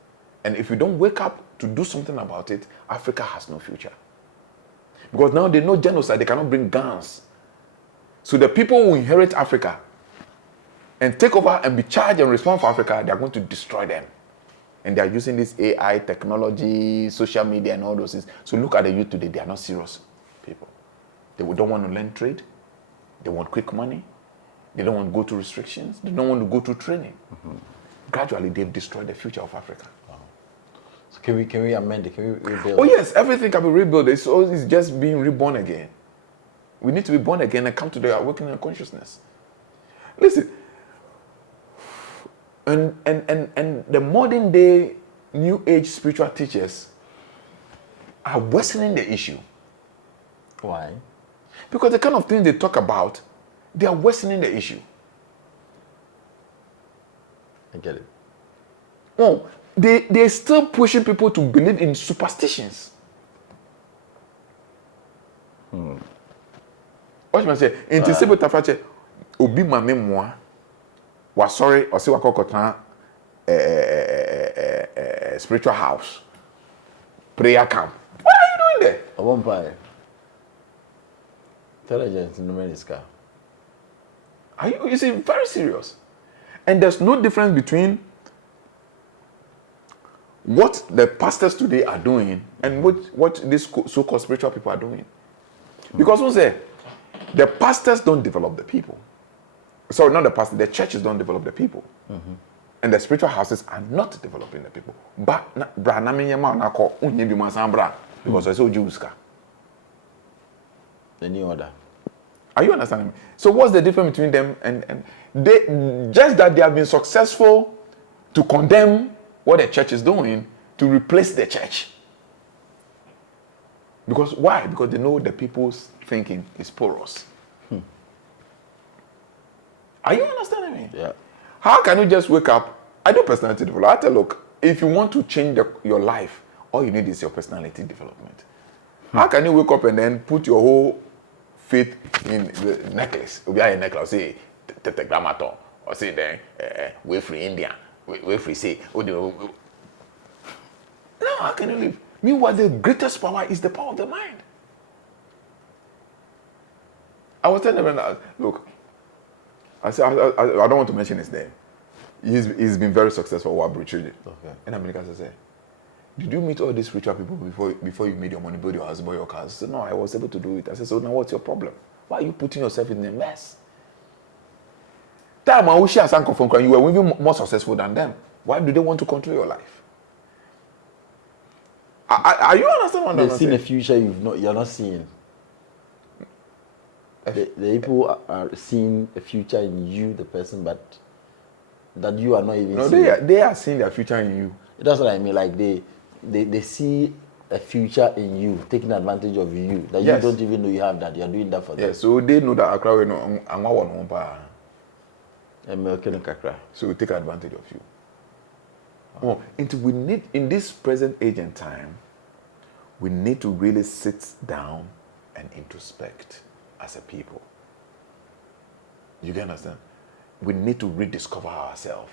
And if we don't wake up to do something about it, Africa has no future. Because now they know genocide, they cannot bring guns. So the people who inherit Africa and take over and be charged and respond for Africa, they are going to destroy them. And they are using this AI technology, social media and all those things. So look at the youth today, they are not serious people. They don't want to learn trade. They want quick money. They don't want to go to restrictions. They don't want to go to training. Gradually, they've destroyed the future of Africa. Wow. So can we amend it? Can we rebuild? Oh yes, everything can be rebuilt. It's always just being reborn again. We need to be born again and come to the awakening consciousness. Listen, and the modern day new age spiritual teachers are worsening the issue. Why? Because the kind of things they talk about, they are worsening the issue. I get it. Oh, they're still pushing people to believe in superstitions. What am I saying? In Tisebo Tafache, Obi Mame Moa was sorry or see Wakokota spiritual house, prayer camp. What are you doing there? I won't buy. Intelligence in the Mediska. Are you? You see, very serious. And there's no difference between what the pastors today are doing and what these so-called spiritual people are doing. Because who say the pastors don't develop the people. Sorry, not the pastors, the churches don't develop the people. And the spiritual houses are not developing the people. But because I saw Jews. The new order. Are you understanding me? So what's the difference between them and they just that they have been successful to condemn what the church is doing to replace the church. Because why? Because they know the people's thinking is porous. Are you understanding me? Yeah. How can you just wake up? I do personality development. I tell, look, if you want to change your life, all you need is your personality development. How can you wake up and then put your whole faith in the necklace? You'll be a necklace, say, tetragrammaton, or say, then, way free India, way free, say, no, how can you live? Meanwhile, the greatest power is the power of the mind. I was telling them, look, I said, I don't want to mention his name. He's been very successful while British. Okay. And America said, did you meet all these richer people before you made your money, build your house, buy your cars? I said, no, I was able to do it. I said, so now what's your problem? Why are you putting yourself in a mess? Time I wish you you were even more successful than them. Why do they want to control your life? Are you understand what I'm saying? They've seen a future you're not seeing. The people are seeing a future in you, the person, but that you are not even seeing. No, they are seeing their future in you. That's what I mean. Like they see a future in you, taking advantage of you, that you don't even know you have that. You're doing that for them. Yeah, so they know that Accra no I'm one pa. So we take advantage of you. Oh, and we need, in this present age and time, we need to really sit down and introspect as a people. You can understand? We need to rediscover ourselves.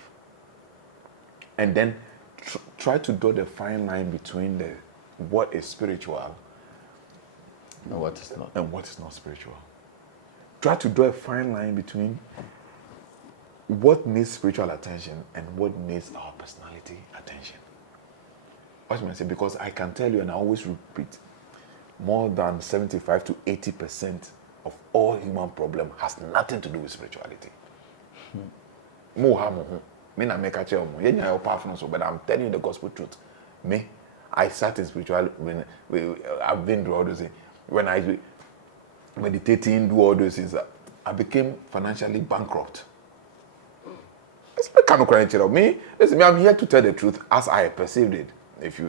And then try to draw the fine line between what is spiritual and what is not. And what is not spiritual. Try to draw a fine line between what needs spiritual attention and what needs our personality attention. What am I saying? Because I can tell you, and I always repeat, more than 75 to 80% of all human problem has nothing to do with spirituality. But I'm telling you the gospel truth. Me, I sat in spirituality when I've been through all those things. When I meditating, do all those things, I became financially bankrupt. Me, listen, I'm here to tell the truth as I perceived it.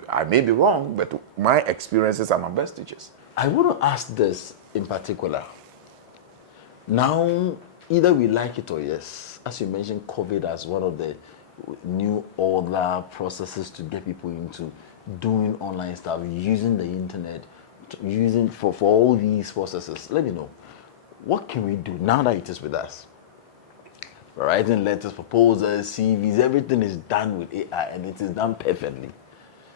I may be wrong, but my experiences are my best teachers. I want to ask this in particular. Now, either we like it or yes, as you mentioned, COVID as one of the new order processes to get people into doing online stuff, using the internet, using for all these processes. Let me know, what can we do now that it is with us? Writing letters, proposals, CVs, everything is done with AI and it is done perfectly.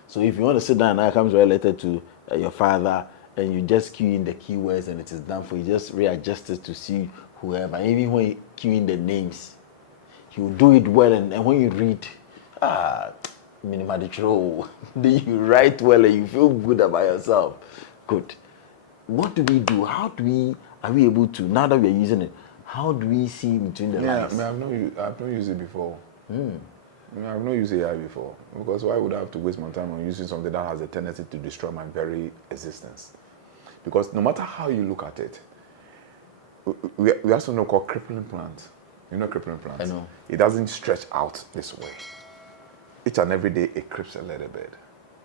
So if you want to sit down and comes write a letter to your father and you just key in the keywords and it is done for you, just readjust it to see whoever. Even when you key in the names, you do it well, and when you read, then you write well and you feel good about yourself. Good. What do we do? Are we able to, now that we are using it, how do we see between the lines? I've not used it before. I've not used AI before. Because why would I have to waste my time on using something that has a tendency to destroy my very existence? Because no matter how you look at it, we also know called crippling plant. You know crippling plant? I know. It doesn't stretch out this way. Each and every day it crips a little bit.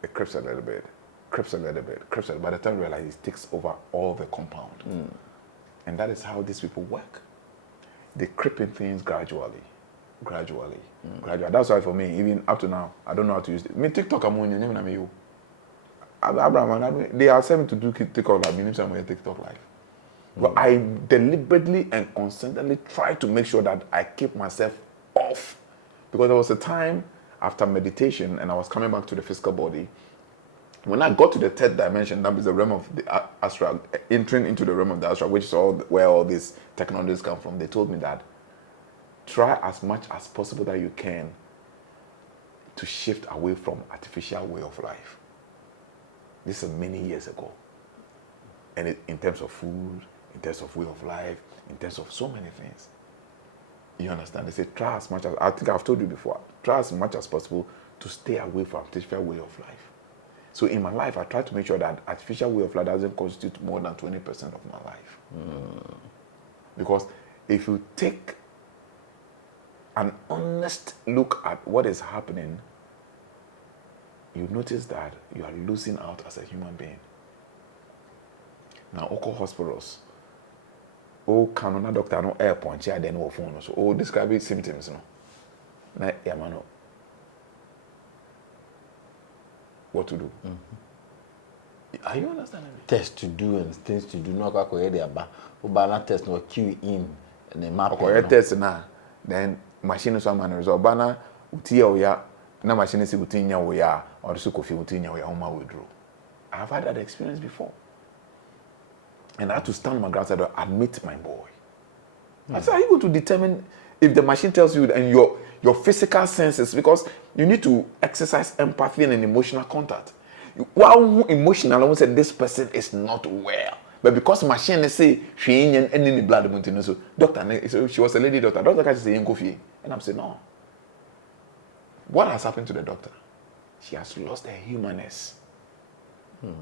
It crips a little bit. Crips a little bit. Crips a little bit. By the time you realize it takes over all the compound. And that is how these people work. They creep in things gradually. That's why for me, even up to now, I don't know how to use it. Me TikTok, I'm on your name, you. Abraham, they are sent to do TikTok live. I'm going to TikTok live. But I deliberately and constantly try to make sure that I keep myself off. Because there was a time after meditation and I was coming back to the physical body. When I got to the third dimension, that is the realm of the astral, entering into the realm of the astral, which is where all these technologies come from, they told me that try as much as possible that you can to shift away from artificial way of life. This is many years ago. And in terms of food, in terms of way of life, in terms of so many things. You understand? They say try as much as, I think I've told you before, try as much as possible to stay away from artificial way of life. So in my life, I try to make sure that artificial way of life doesn't constitute more than 20% of my life. Because if you take an honest look at what is happening, you notice that you are losing out as a human being. Now, Oko hospitals, canona doctor no air punch here, then no phone. So, describe symptoms, no. Na yamano. What to do? Are you understanding me? Tests to do and things to do. No, I test no queue in and the map. Okay, test now. Then machine is one result. Bana utia oya na machine is utinya oya or so kofi utinya oya homa withdraw. I've had that experience before. And I had to stand my ground and admit my boy. I said, are you going to determine if the machine tells you and your physical senses, because you need to exercise empathy and emotional contact. While emotional, I won't say this person is not well. But because machine say she ain't any blood mountain, so doctor, so she was a lady doctor. Doctor can say coffee, and I'm saying no. What has happened to the doctor? She has lost her humanness.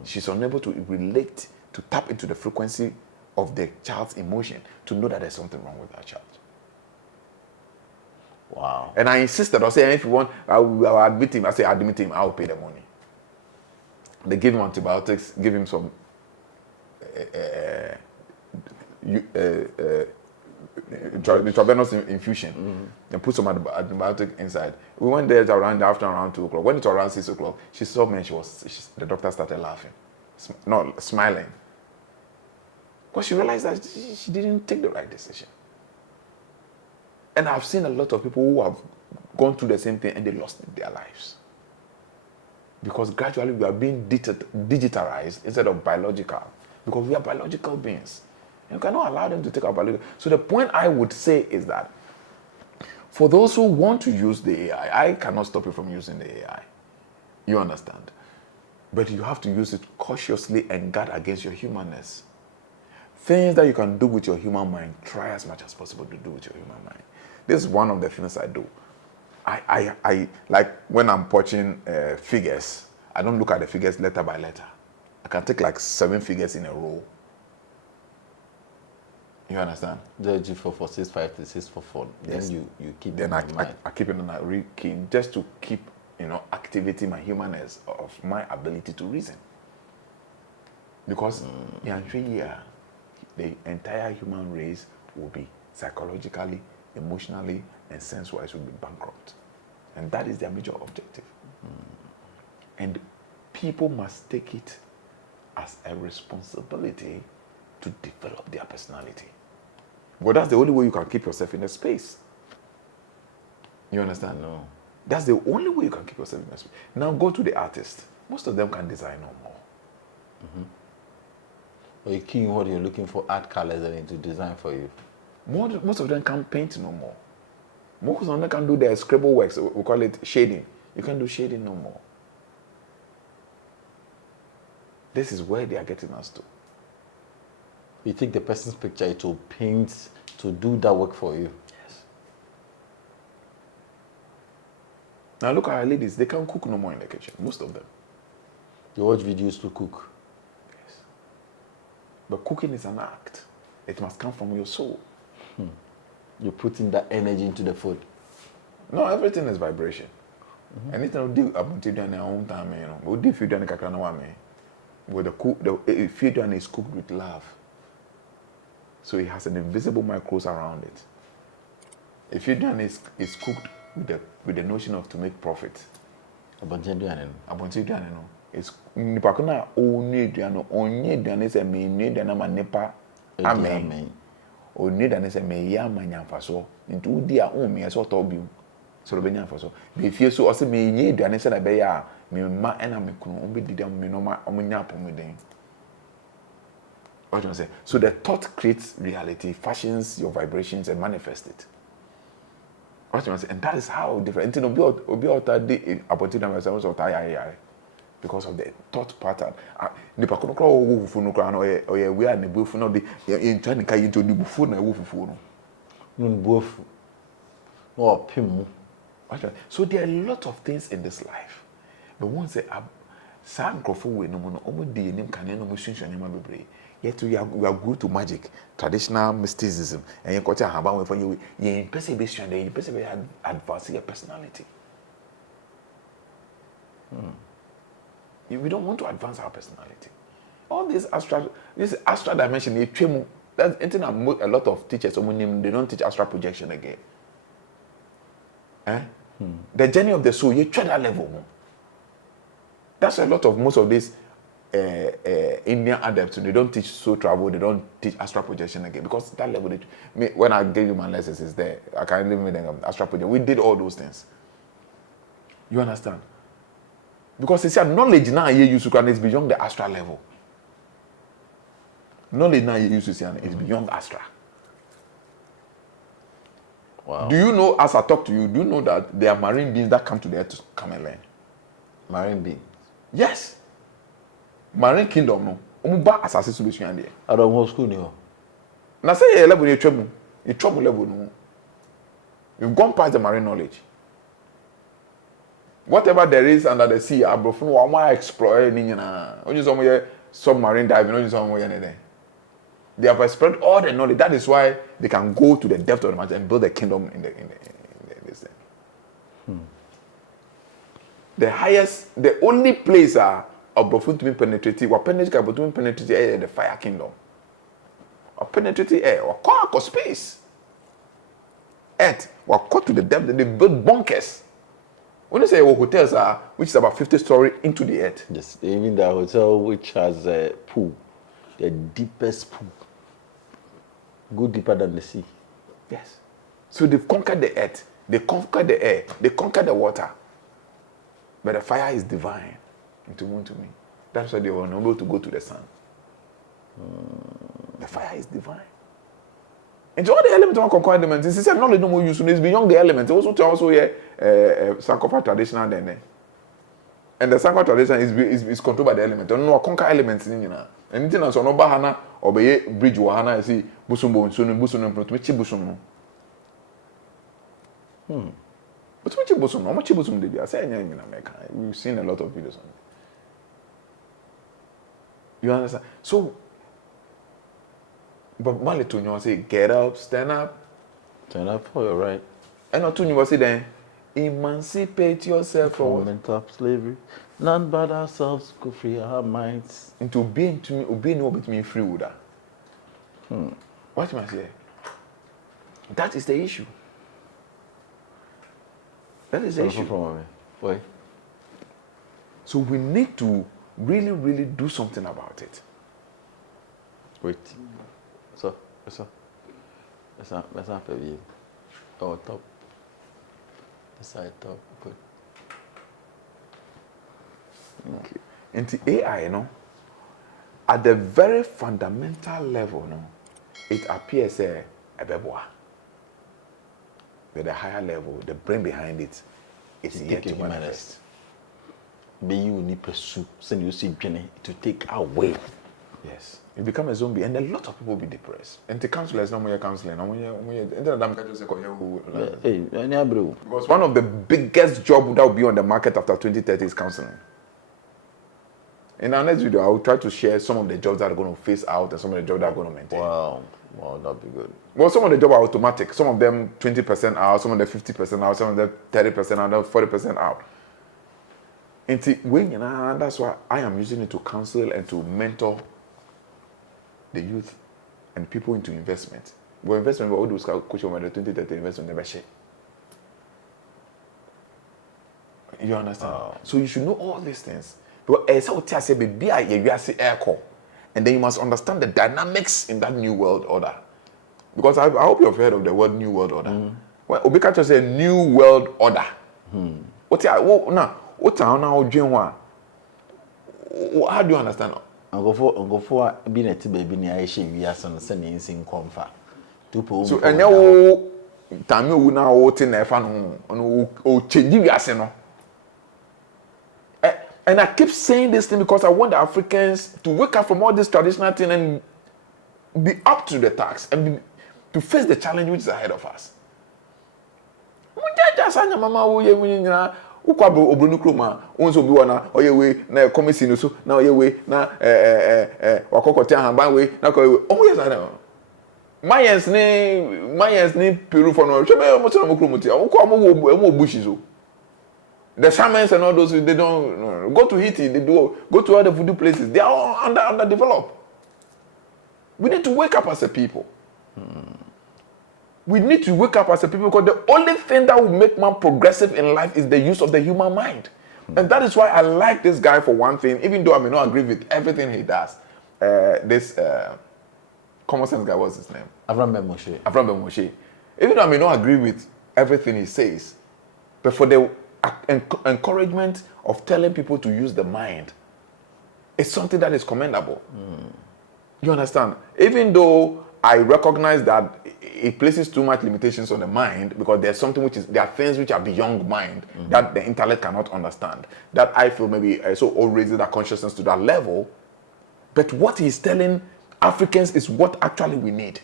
She's unable to relate, to tap into the frequency of the child's emotion, to know that there's something wrong with that child. Wow. And I insisted, I said, if you want, I'll admit him. I say, admit him, I'll pay the money. They give him antibiotics, give him some intravenous infusion, and put some antibiotic inside. We went there around 2 o'clock. When it was around 6 o'clock, she saw me and the doctor started laughing, not smiling. Because she realized that she didn't take the right decision. And I've seen a lot of people who have gone through the same thing and they lost their lives. Because gradually we are being digitalized instead of biological. Because we are biological beings. And you cannot allow them to take our biological. So the point I would say is that for those who want to use the AI, I cannot stop you from using the AI. You understand? But you have to use it cautiously and guard against your humanness. Things that you can do with your human mind, try as much as possible to do with your human mind. This is one of the things I do. I like when I'm watching figures, I don't look at the figures letter by letter. I can take like 7 figures in a row. You understand? The G44, 653, 644. Yes. Then you keep Then them in mind. I keep it on a real keen just to keep, activating my humanness of my ability to reason. Because in 3 years, the entire human race will be psychologically, emotionally, and sense-wise will be bankrupt. And that is their major objective. And people must take it as a responsibility to develop their personality. But that's the only way you can keep yourself in a space. You understand? No. That's the only way you can keep yourself in a space. Now go to the artist. Most of them can design no more. Or you key in what you're looking for, art colors and to design for you. Most of them can't paint no more. Most of them can do their scribble works. We call it shading. You can't do shading no more. This is where they are getting us to. You take the person's picture to paint, to do that work for you. Yes. Now look at our ladies. They can't cook no more in the kitchen. Most of them. You watch videos to cook. Yes. But cooking is an act. It must come from your soul. You're putting that energy into the food. No, everything is vibration. Anything we do about it in our own time, we do if you do any kakana but the food is cooked with love. So it has an invisible microbes around it. If you do is cooked with the notion of to make profit. It's nipakuna onye duane se me nwe duane ma nipa amen. Onye duane se me ya manyamfaso. Nti udi a on me so to bi. So be nyamfaso. Be fie so o se me nye duane se na be ya me ma na me kunu on be dida me no ma omunya pomuden. What you say? So the thought creates reality, fashions your vibrations and manifests it. What you say? And that is how different. Because of the thought pattern. Nipa kono kra wo fufu no kra no oye we are ne bufu no de in trying to kai into the bufu na wo fufu no. No bufu. No pim. So there are a lot of things in this life. But once say sa nkrofo we no mo no omo di enim kan no mo sunsun nyama bebre. Yet we are good to magic, traditional mysticism, and you got to have one for you. You person be strong, you person be advancing your personality. We don't want to advance our personality. All this astral dimension, that's anything a lot of teachers, they don't teach astral projection again. The journey of the soul, you try that level. That's a lot of most of this. Indian adepts, they don't teach soul travel, they don't teach astral projection again because that level. When I gave you my lessons, is there. I can't even make astral projection. We did all those things. You understand? Because it's knowledge now you use to is beyond the astral level. Knowledge now you use to see is beyond astral. Wow. Do you know, as I talk to you, do you know that there are marine beings that come to the earth to come and learn? Marine beings? Yes. Marine kingdom, no. Omuba asase so besua de. Adam whole school ni. Na say level you trouble level no. You've gone past the marine knowledge. Whatever there is under the sea, abrofo no wa explore ni nyina. Only some submarine diving, only some anything. They have spread all the knowledge. That is why they can go to the depth of the matter and build a kingdom in this thing. The highest, the only place abrofo to be penetrated, what penetrated the fire kingdom. Or penetrated air, or call space. Earth, or caught to the depth, they build bunkers. When you say hotels are, which is about 50 stories into the earth. Yes, even the hotel which has a pool, the deepest pool, go deeper than the sea. Yes. So they've conquered the earth, they conquered the air, they conquered the water. But the fire is divine into me. That's why they were unable to go to the sun. The fire is divine. And all the elements of conquer elements, it's knowledge no more use, it's beyond the elements. Also here, Sankofa traditional then. And the Sankofa tradition is controlled by the elements. Don't know conquer elements in you know. Anything else on Bahana or be bridge wahana, see Busumbo, Sunum, Protuchi Busum. But which Busum, how much Busum did you say in America? We've seen a lot of videos on it. You understand? So, but Mali to you say, get up, stand up. Stand up for your right. And not to you say then, emancipate yourself from mental slavery. None but ourselves could free our minds. Into obeying to me, obeying what me free with that. What am I saying? That is the issue. That is the issue. Why? So we need to really, really do something about it. Wait. So, let's not forget. Our top. The side top. Good. Okay. Into AI, you know, at the very fundamental level, you know, it appears a beboa. But the higher level, the brain behind it is yet to manifest. Be you need pursue, send you see journey to take away. Yes. You become a zombie, and a lot of people will be depressed. And the counselors, no more counseling. Because one of the biggest jobs that will be on the market after 2030 is counseling. In our next video, I will try to share some of the jobs that are going to phase out and some of the jobs that are going to maintain. Wow, that'd be good. Well, some of the jobs are automatic. Some of them 20% out, some of them 50% out, some of them 30% out, 40% out. And that's why I am using it to counsel and to mentor the youth and people into investment. But investment, all those coach over the 2030 investment never share. You understand? So you should know all these things. But and then you must understand the dynamics in that new world order. Because I hope you've heard of the word new world order. Well, Obika just said new world order. How do you understand? Go for being a baby near we are sending in comfort. So and now time you now what in no. And I keep saying this thing because I want the Africans to wake up from all this traditional thing and be up to the task and to face the challenge which is ahead of us. The shamans and all those, they don't go to Haiti, they do go to other voodoo places. They are all underdeveloped. We need to wake up as a people. We need to wake up as a people because the only thing that will make man progressive in life is the use of the human mind. And that is why I like this guy for one thing, even though I may not agree with everything he does. This common sense guy, what's his name? Avram Ben Moshe. Avram Ben Moshe. Even though I may not agree with everything he says, but for the encouragement of telling people to use the mind, it's something that is commendable. You understand? Even though I recognize that it places too much limitations on the mind because there's something there are things which are beyond mind that the intellect cannot understand. That I feel maybe so all raises that consciousness to that level. But what he's telling Africans is what actually we need.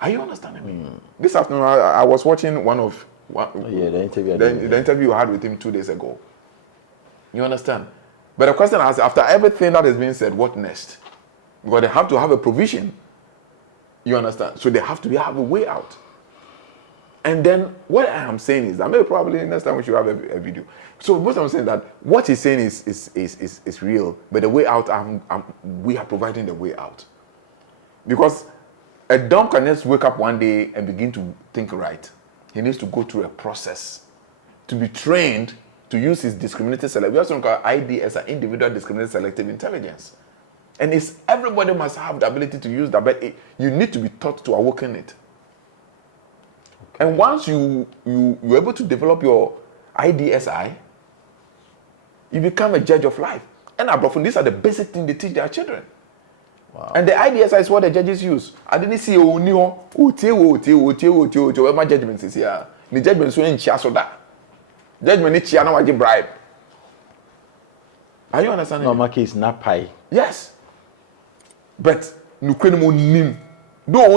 Are you understanding me? This afternoon, I was watching the interview you had with him 2 days ago. You understand? But the question is, after everything that is being said, what next? Because they have to have a provision. You understand? So they have to have a way out. And then what I am saying is that maybe probably next time we should have a video. So most I'm saying that what he's saying is real, but the way out, we are providing the way out. Because a dumb can just wake up one day and begin to think right. He needs to go through a process to be trained to use his discriminated selective. We also call ID as an individual discriminated selective intelligence. And everybody must have the ability to use that, but you need to be taught to awaken it. Okay. And once you're able to develop your IDSI, you become a judge of life. And these are the basic things they teach their children. Wow. And the IDSI is what the judges use. I didn't see my judgment is here. The judgment is when that. Judgment is here, now I give bribe. Are you understanding? No, my case not pie. Yes. But no credible nim. Don't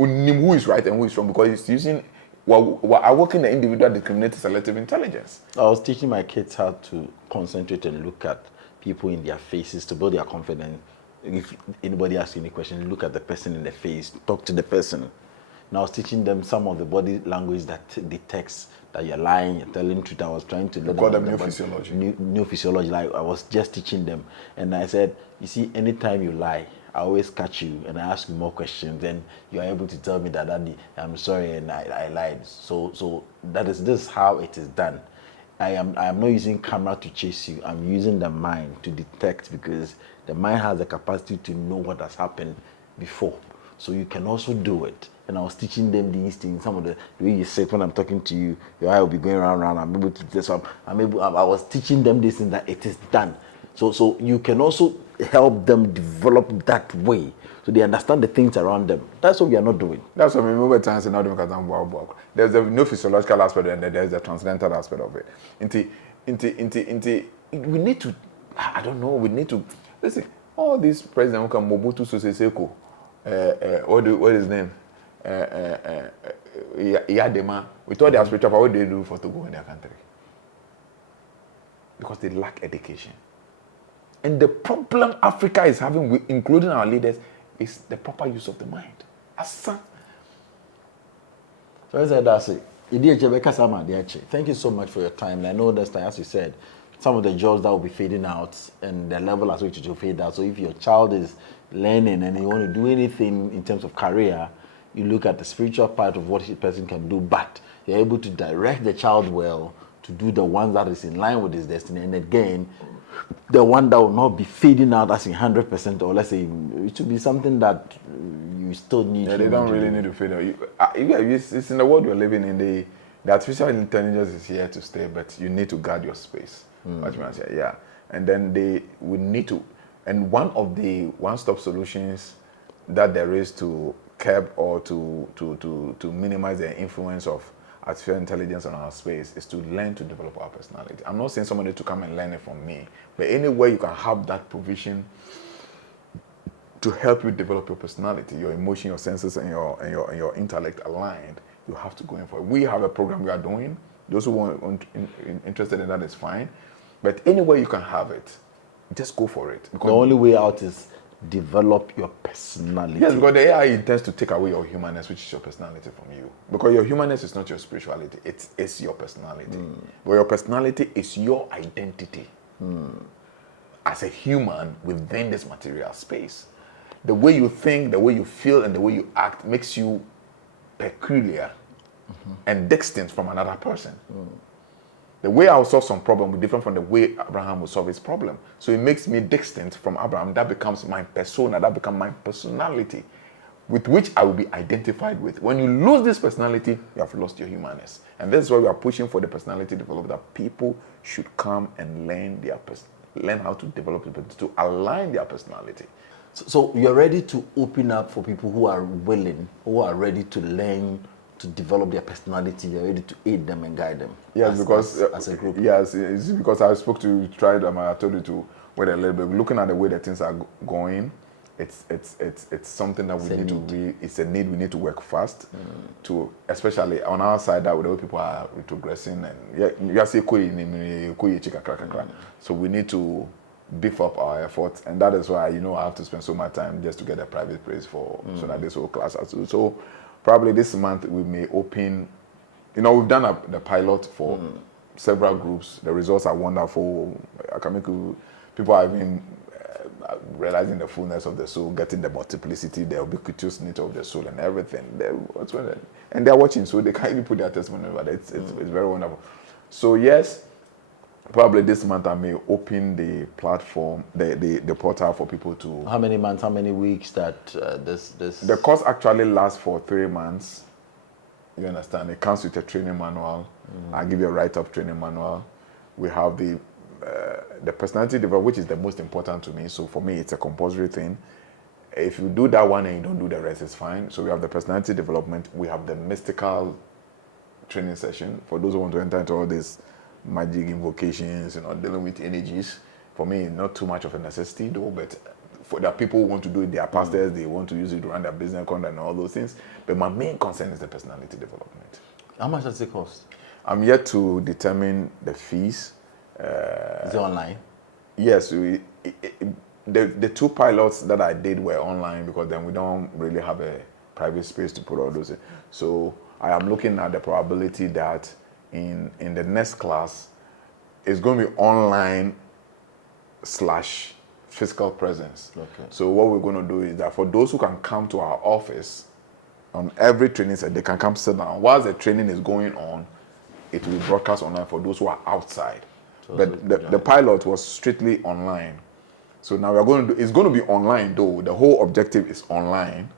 only who is right and who is wrong, because it's using we're working the individual discriminated selective intelligence. I was teaching my kids how to concentrate and look at people in their faces to build their confidence. If anybody asks any question, look at the person in the face, talk to the person. And I was teaching them some of the body language that detects that you're lying, you're telling the truth. I was trying to call them new physiology. New physiology. Like I was just teaching them, and I said, you see, anytime you lie, I always catch you and I ask you more questions. Then you are able to tell me that, Daddy, I'm sorry and I lied. So this is how it is done. I am not using camera to chase you. I'm using the mind to detect, because the mind has the capacity to know what has happened before. So you can also do it. And I was teaching them these things. Some of the way you sit when I'm talking to you, your eye will be going round. I'm able to do this. I was teaching them this and that it is done. So you can also help them develop that way, so they understand the things around them. That's what we are not doing. That's what we remember times in Adam. There's a no physiological aspect and there's a transcendental aspect of it. We need to, I don't know, we need to, listen, all these presidents who come, Mobutu Sese Seko, what is his name? Yadema, with all their spiritual power, what do they do for to go in their country? Because they lack education. And the problem Africa is having, including our leaders, is the proper use of the mind. So I said, that's it. Thank you so much for your time. And I know this time, as you said, some of the jobs that will be fading out and the level at which it will fade out. So if your child is learning and you want to do anything in terms of career, you look at the spiritual part of what a person can do, but you're able to direct the child well to do the one that is in line with his destiny. And again, the one that will not be fading out as in 100%, or let's say it should be something that you still need. Yeah, they don't really need to fade out. It's in the world we're living in. The artificial intelligence is here to stay, but you need to guard your space. What you say, yeah. And then we need to. And one of the one-stop solutions that there is to curb or to minimize the influence of artificial intelligence on our space is to learn to develop our personality. I'm not saying somebody to come and learn it from me, but anywhere you can have that provision to help you develop your personality, your emotion, your senses, and your intellect aligned, you have to go in for it. We have a program we are doing. Those who are interested in that is fine, but anywhere you can have it, just go for it. Because the only way out is develop your personality. Yes, because the AI intends to take away your humanness, which is your personality, from you. Because your humanness is not your spirituality, it's your personality. But your personality is your identity as a human within this material space. The way you think, the way you feel, and the way you act makes you peculiar and distinct from another person. The way I will solve some problem will be different from the way Abraham will solve his problem. So it makes me distinct from Abraham. That becomes my persona. That becomes my personality, with which I will be identified with. When you lose this personality, you have lost your humanness. And this is why we are pushing for the personality development, that people should come and learn how to develop it, to align their personality. So you're ready to open up for people who are willing, who are ready to learn to develop their personality. You're ready to aid them and guide them. Yes, because as a group. Yes, it's because I spoke to you, tried them. I told you to wait a little bit. Looking at the way that things are going, it's something that we need to it's a need we need to work fast to, especially on our side, that the way people are retrogressing, and you see so we need to beef up our efforts, and that is why I have to spend so much time just to get a private place for so that this whole class has to. So probably this month we may open. We've done the pilot for several groups. The results are wonderful. People are even realizing the fullness of the soul, getting the multiplicity, the ubiquitous nature of the soul, and everything. And they're watching, so they can't even put their testimony over. It's very wonderful. So yes, probably this month I may open the platform, the portal for people to. How many months? How many weeks that this? The course actually lasts for 3 months. You understand? It comes with a training manual. I give you a write-up training manual. We have the personality development, which is the most important to me. So for me, it's a compulsory thing. If you do that one and you don't do the rest, it's fine. So we have the personality development. We have the mystical training session for those who want to enter into all these magic invocations, dealing with energies. For me, not too much of a necessity though, but for the people who want to do it, they are pastors, they want to use it to run their business account and all those things. But my main concern is the personality development. How much does it cost? I'm yet to determine the fees. Is it online? Yes, the 2 pilots that I did were online, because then we don't really have a private space to put all those in. So I am looking at the probability that in the next class, it's going to be online / physical presence. Okay. So what we're going to do is that for those who can come to our office on every training set, they can come sit down. Whilst the training is going on, it will be broadcast online for those who are outside. So but the pilot was strictly online. So now it's going to be online though. The whole objective is online.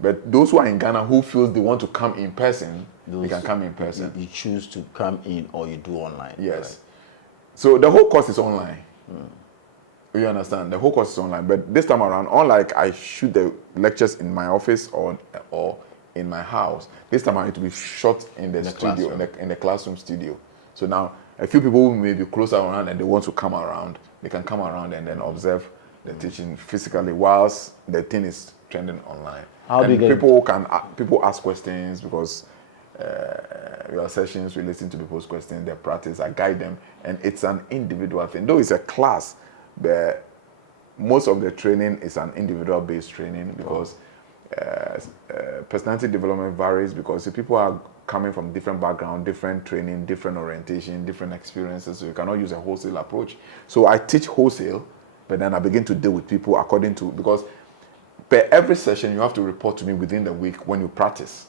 But those who are in Ghana who feel they want to come in person, they can come in person. You choose to come in or you do online. Yes. Right? So the whole course is online. You understand? The whole course is online. But this time around, unlike I shoot the lectures in my office or in my house, this time around it will be shot in the studio, in the classroom studio. So now a few people who may be closer around and they want to come around, they can come around and then observe the teaching physically whilst the thing is trending online. People ask questions, because your sessions, we listen to people's questions, their practice, I guide them, and it's an individual thing. Though it's a class, but most of the training is an individual based training, because personality development varies, because people are coming from different background, different training, different orientation, different experiences, so you cannot use a wholesale approach. So I teach wholesale, but then I begin to deal with people according to, because per every session you have to report to me within the week when you practice.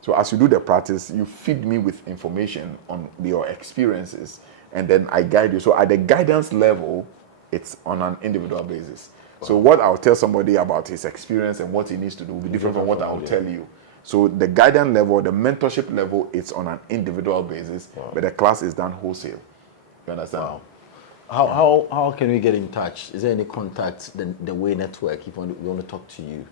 So as you do the practice, you feed me with information on your experiences, and then I guide you. So at the guidance level, it's on an individual basis. Wow. So what I'll tell somebody about his experience and what he needs to do will be different from what I'll tell you. So the guidance level, the mentorship level, it's on an individual basis, but the class is done wholesale. You understand? Wow. How can we get in touch? Is there any contact, the Way Network, if we want to talk to you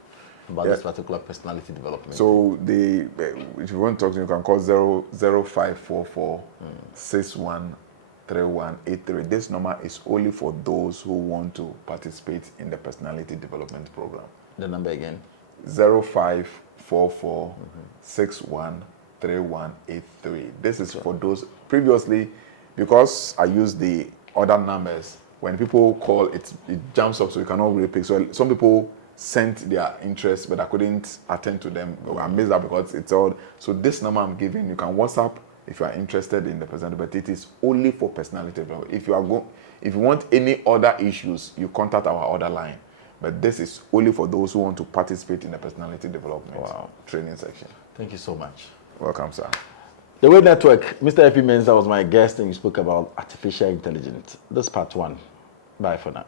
about this particular personality development? So if you want to talk to me, you can call 0544 613183. This number is only for those who want to participate in the personality development program. The number again? 0544 613183. This is for those previously, because I use the other numbers. When people call, it jumps up, so you cannot really pick. So some people sent their interest, but I couldn't attend to them. I missed that because it's all. So this number I'm giving, you can WhatsApp if you are interested in the personality, but it is only for personality development. If you want any other issues, you contact our other line. But this is only for those who want to participate in the personality development training section. Thank you so much. Welcome, sir. The Way Network, Mr. F.P. Mensah was my guest, and we spoke about artificial intelligence. This is part 1. Bye for now.